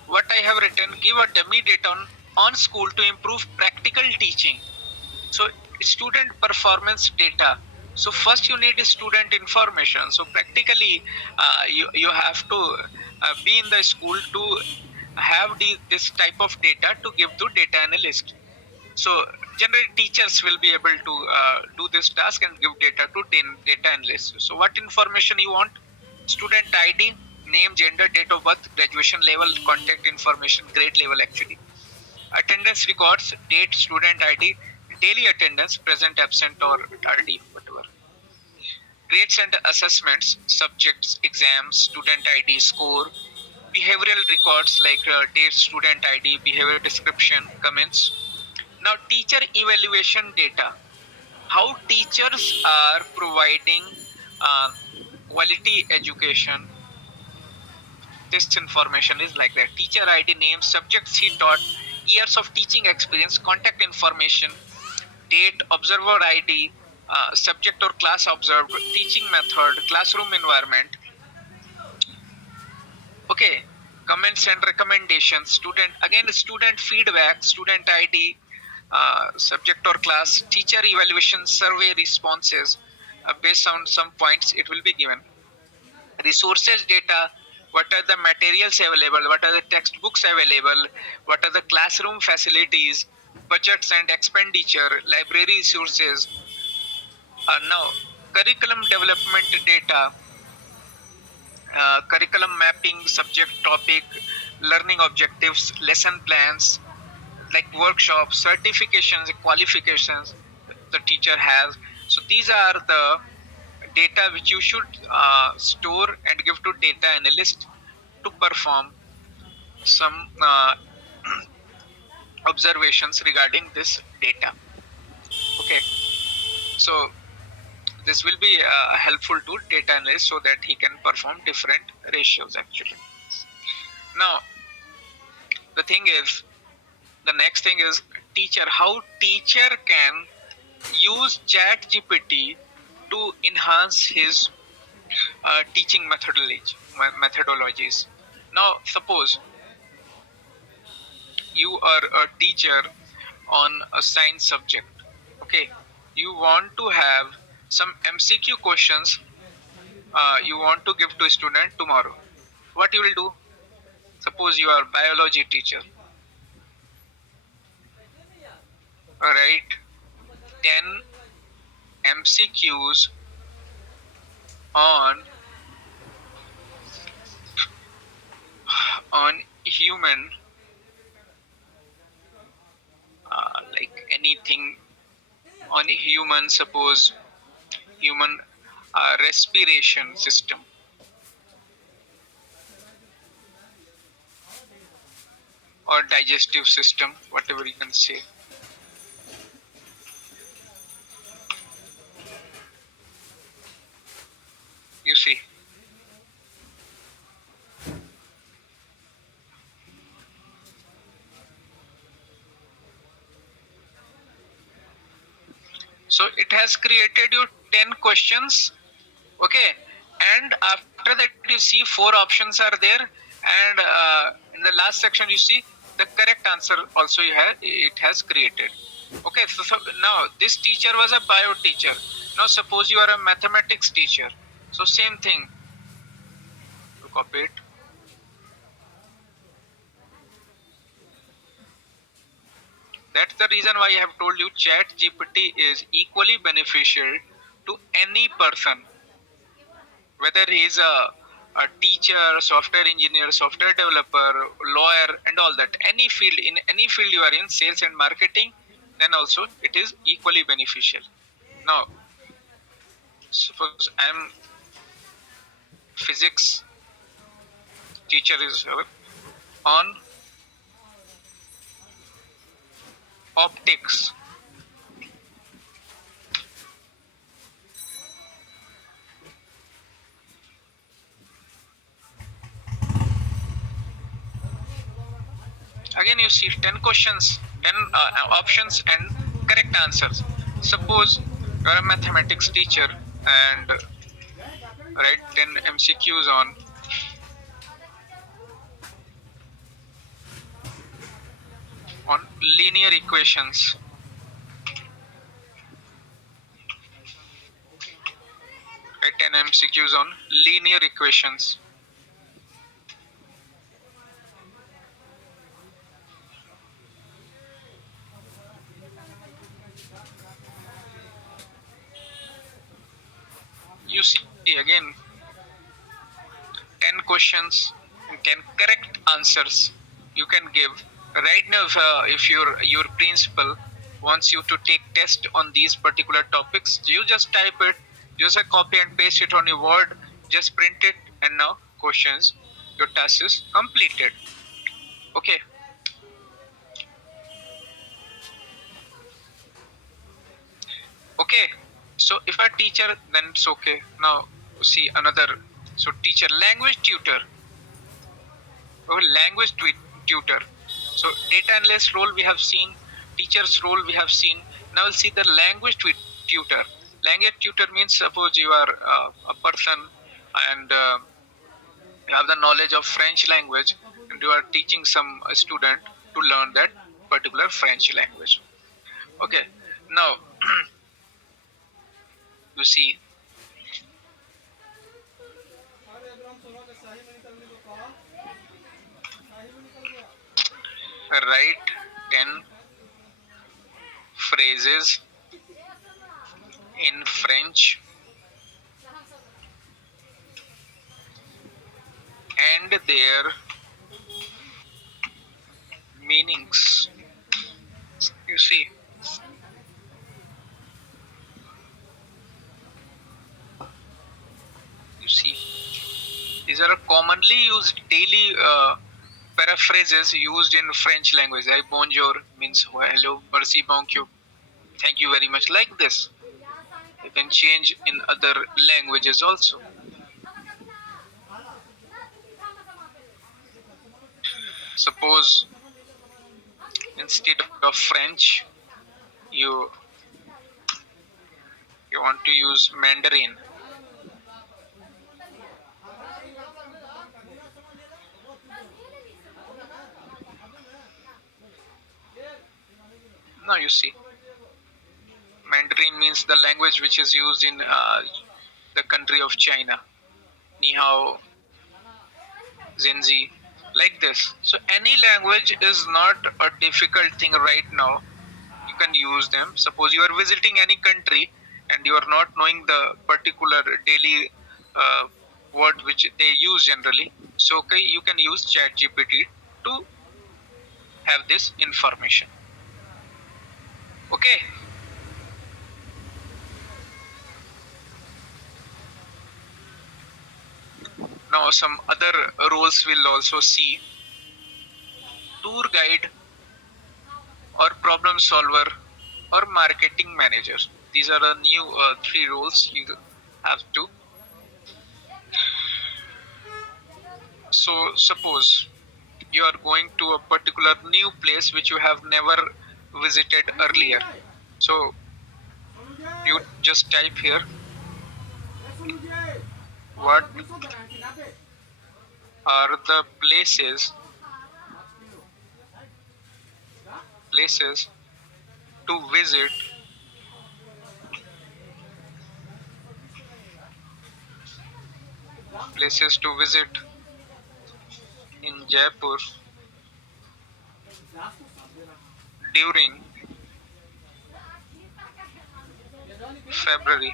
what I have written, give a dummy data on school to improve practical teaching. So student performance data. So first you need student information. So practically you have to be in the school to have this type of data to give to data analyst. So generally teachers will be able to do this task and give data to data analysts. So what information you want? Student ID, name, gender, date of birth, graduation level, contact information, grade level actually. Attendance records, date, student ID, daily attendance, present, absent or tardy, whatever. Grades and assessments, subjects, exams, student ID, score. Behavioral records like date, student ID, behavior description, comments. Now teacher evaluation data. How teachers are providing uh, quality education. This information is like that. Teacher ID, name, subjects he taught, years of teaching experience, contact information, date, observer ID, subject or class observed, teaching method, classroom environment. Okay, comments and recommendations, student, again student feedback, student ID, subject or class, teacher evaluation, survey responses. Based on some points, it will be given. Resources data, what are the materials available, what are the textbooks available, what are the classroom facilities, budgets and expenditure, library resources. Now curriculum development data, curriculum mapping, subject topic, learning objectives, lesson plans, like workshops, certifications, qualifications the teacher has. So these are the data which you should store and give to data analyst to perform some observations regarding this data. Okay, so this will be helpful to data analyst so that he can perform different ratios actually. Now the thing is, the next thing is teacher, how teacher can use chat gpt to enhance his teaching methodologies. Now suppose you are a teacher on a science subject. Okay, you want to have some mcq questions you want to give to a student tomorrow. What you will do? Suppose you are a biology teacher, write 10 mcqs on human, like anything on human, suppose human respiration system or digestive system, whatever you can say. You see, so it has created you 10 questions. Okay, and after that you see 4 options are there, and in the last section you see the correct answer also it has created. Okay, so now this teacher was a bio teacher. Now suppose you are a mathematics teacher, so same thing, to copy it. That's the reason why I have told you chat gpt is equally beneficial to any person, whether he is a teacher, software engineer, software developer, lawyer, and all that. Any field, in any field you are in, sales and marketing, then also it is equally beneficial. Now, suppose I am physics teacher is on optics. Again, you see 10 questions, 10 options, and correct answers. Suppose you are a mathematics teacher and write 10 MCQs on linear equations. Write 10 MCQs on linear equations. You see again 10 questions and 10 correct answers you can give. Right now, if your principal wants you to take test on these particular topics, you just type it, just a copy and paste it on your Word, just print it, and now questions, your task is completed. Okay. Okay. So if a teacher, then it's okay. Now see another. So teacher, language tutor. Language tutor. So data analyst role we have seen, teacher's role we have seen. Now we'll see the language tutor. Language tutor means suppose you are a person and you have the knowledge of French language and you are teaching some student to learn that particular French language. Okay. Now you see, write 10 phrases in French and their meanings. You see, you see, these are commonly used daily paraphrases used in French language. Like bonjour means hello, merci, bonjour, thank you very much. Like this, you can change in other languages also. Suppose instead of French, you you want to use Mandarin. Now you see, Mandarin means the language which is used in the country of China. Ni hao, Zenzi, like this. So any language is not a difficult thing right now. You can use them. Suppose you are visiting any country and you are not knowing the particular daily word which they use generally. So okay, you can use ChatGPT to have this information. Okay. Now some other roles we'll also see. Tour guide or problem solver or marketing manager. These are the new three roles you have to. So suppose you are going to a particular new place which you have never visited earlier. So you just type here what are the places to visit in Jaipur during February.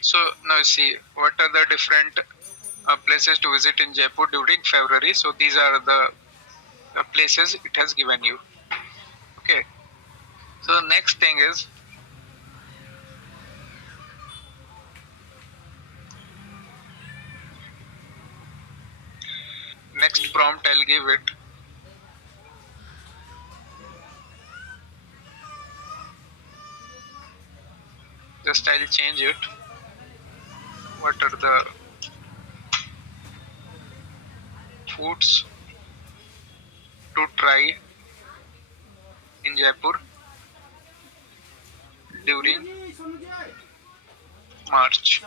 So now see what are the different places to visit in Jaipur during February. So these are the places it has given you. Okay. So the next thing is next prompt I'll give it. Just I'll change it. What are the foods to try in Jaipur during March?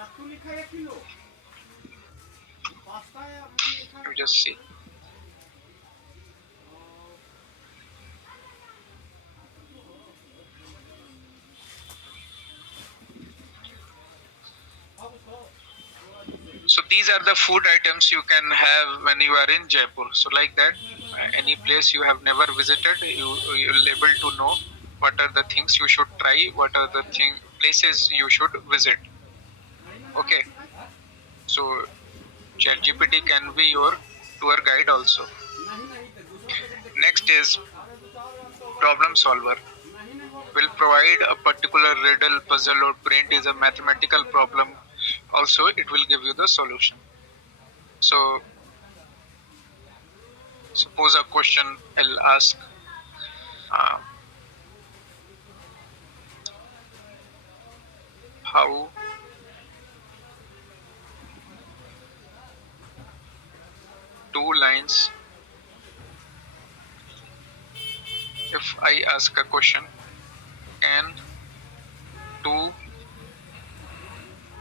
You just see. So these are the food items you can have when you are in Jaipur. So like that, any place you have never visited, you'll able to know what are the things you should try, what are the places you should visit. Okay, so ChatGPT can be your tour guide also. Next is problem solver. Will provide a particular riddle, puzzle, or print is a mathematical problem. Also, it will give you the solution. So suppose a question I'll ask. Uh, how two lines, if I ask a question, can two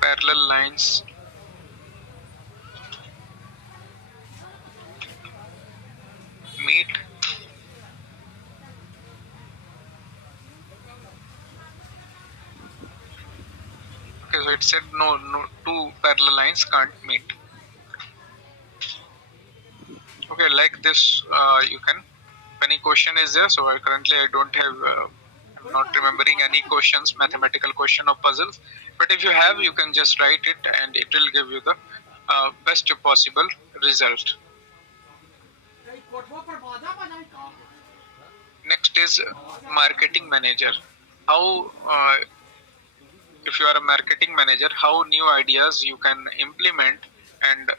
parallel lines meet? Okay, so it said no, no, two parallel lines can't meet. Okay, like this, you can. If any question is there, so currently I don't have, I'm not remembering any questions, mathematical question or puzzles. But if you have, you can just write it, and it will give you the best possible result. Next is marketing manager. How if you are a marketing manager, how new ideas you can implement and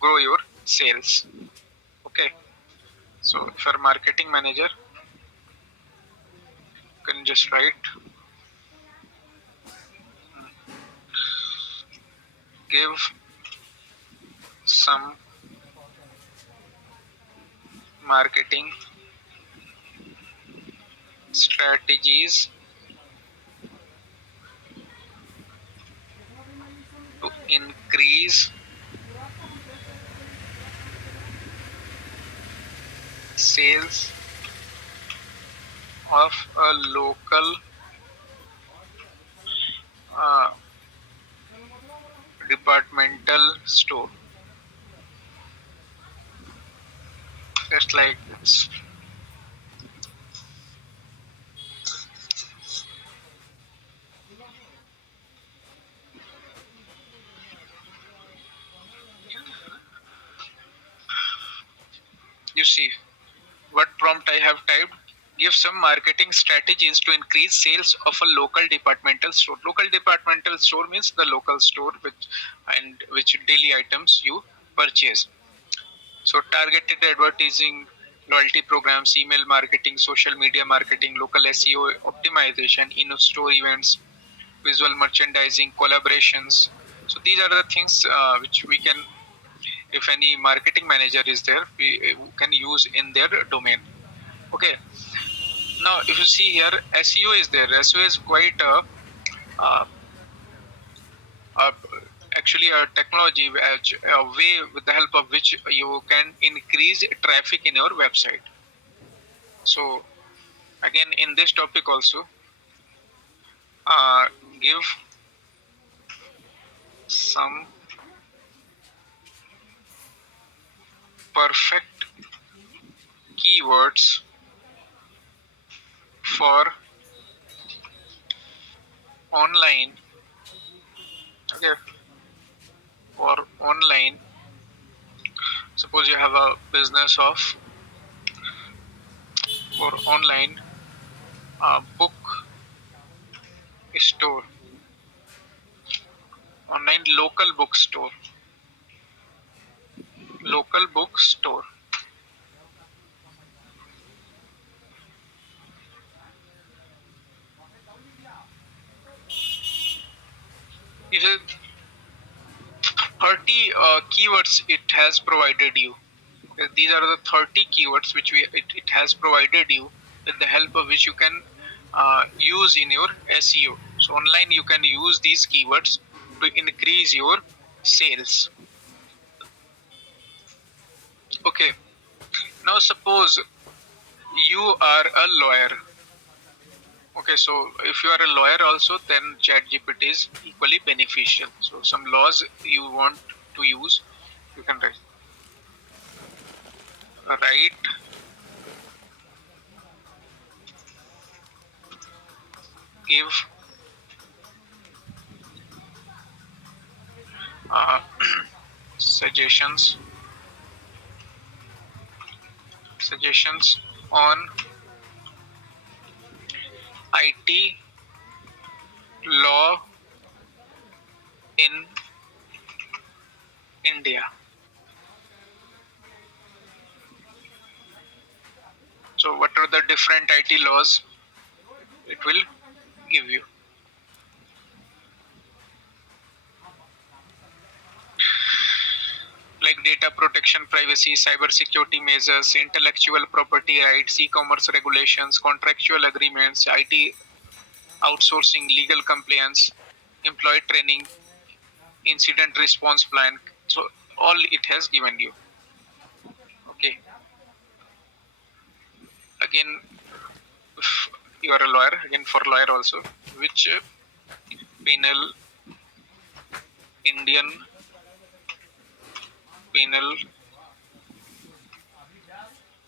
grow your sales. Okay, so if you're a marketing manager, you can just write, give some marketing strategies to increase sales of a local uh, departmental store. Just like this. You see what prompt I have typed? Give some marketing strategies to increase sales of a local departmental store. Local departmental store means the local store which daily items you purchase. So targeted advertising, loyalty programs, email marketing, social media marketing, local SEO optimization, in-store events, visual merchandising, collaborations. So these are the things which we can, if any marketing manager is there, we can use in their domain. Okay. Now, if you see here, SEO is there. SEO is quite uh, uh, actually a technology, a way with the help of which you can increase traffic in your website. So again, in this topic also, uh, give some perfect keywords for online Okay, for online, suppose you have a business of for online book store, online local bookstore. Is it 30 keywords it has provided you? Okay, these are the 30 keywords which it has provided you, with the help of which you can use in your SEO. So online you can use these keywords to increase your sales. Okay, now suppose you are a lawyer. Okay, so if you are a lawyer also, then ChatGPT is equally beneficial. So some laws you want to use, you can write give uh, suggestions suggestions on IT law in India. So what are the different IT laws it will give you? Like data protection, privacy, cyber security measures, intellectual property rights, e-commerce regulations, contractual agreements, IT outsourcing, legal compliance, employee training, incident response plan. So all it has given you. Okay. Again, if you are a lawyer, again for lawyer also, which penal Indian penal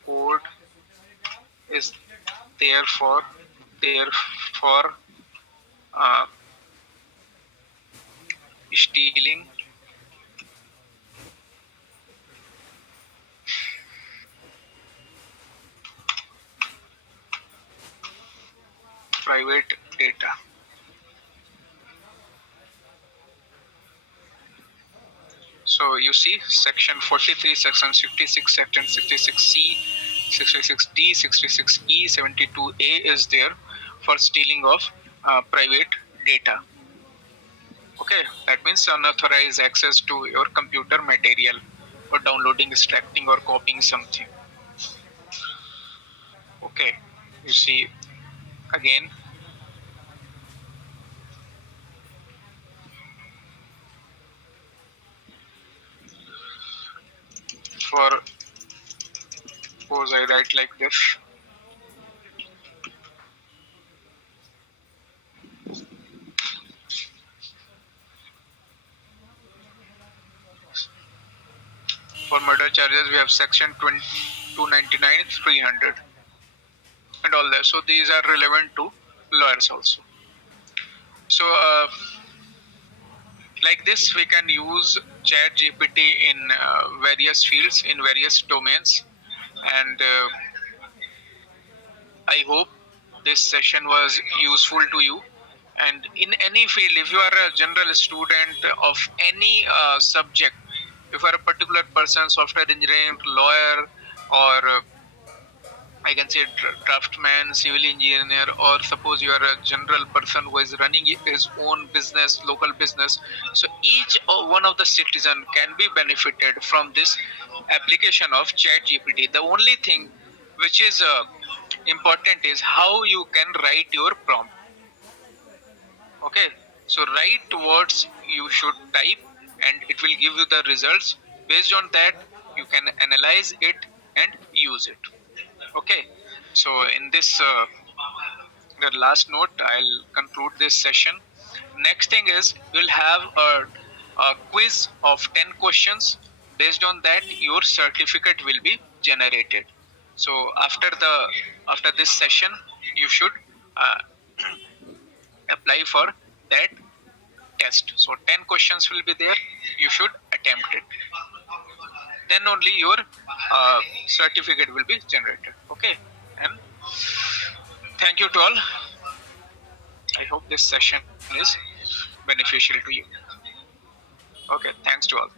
code is there for uh, stealing private data. So you see section 43, section 66, section 66C, 66D, 66E, 72A is there for stealing of private data. Okay, that means unauthorized access to your computer material or downloading, extracting, or copying something. Okay, you see again for suppose I write like this. For murder charges, we have section 299, 300, and all that. So these are relevant to lawyers also. So like this, we can use Chat GPT in various fields, in various domains, and I hope this session was useful to you. And in any field, if you are a general student of any subject, if you are a particular person, software engineer, lawyer, or I can say draftsman, civil engineer, or suppose you are a general person who is running his own business, local business. So each one of the citizen can be benefited from this application of Chat GPT. The only thing which is important is how you can write your prompt. Okay, so write words you should type, and it will give you the results. Based on that, you can analyze it and use it. Okay, so in this the last note, I'll conclude this session. Next thing is we'll have a quiz of 10 questions. Based on that, your certificate will be generated. So after this session, you should uh, apply for that test. So 10 questions will be there. You should attempt it. Then only your certificate will be generated. Okay. And thank you to all. I hope this session is beneficial to you. Okay. Thanks to all.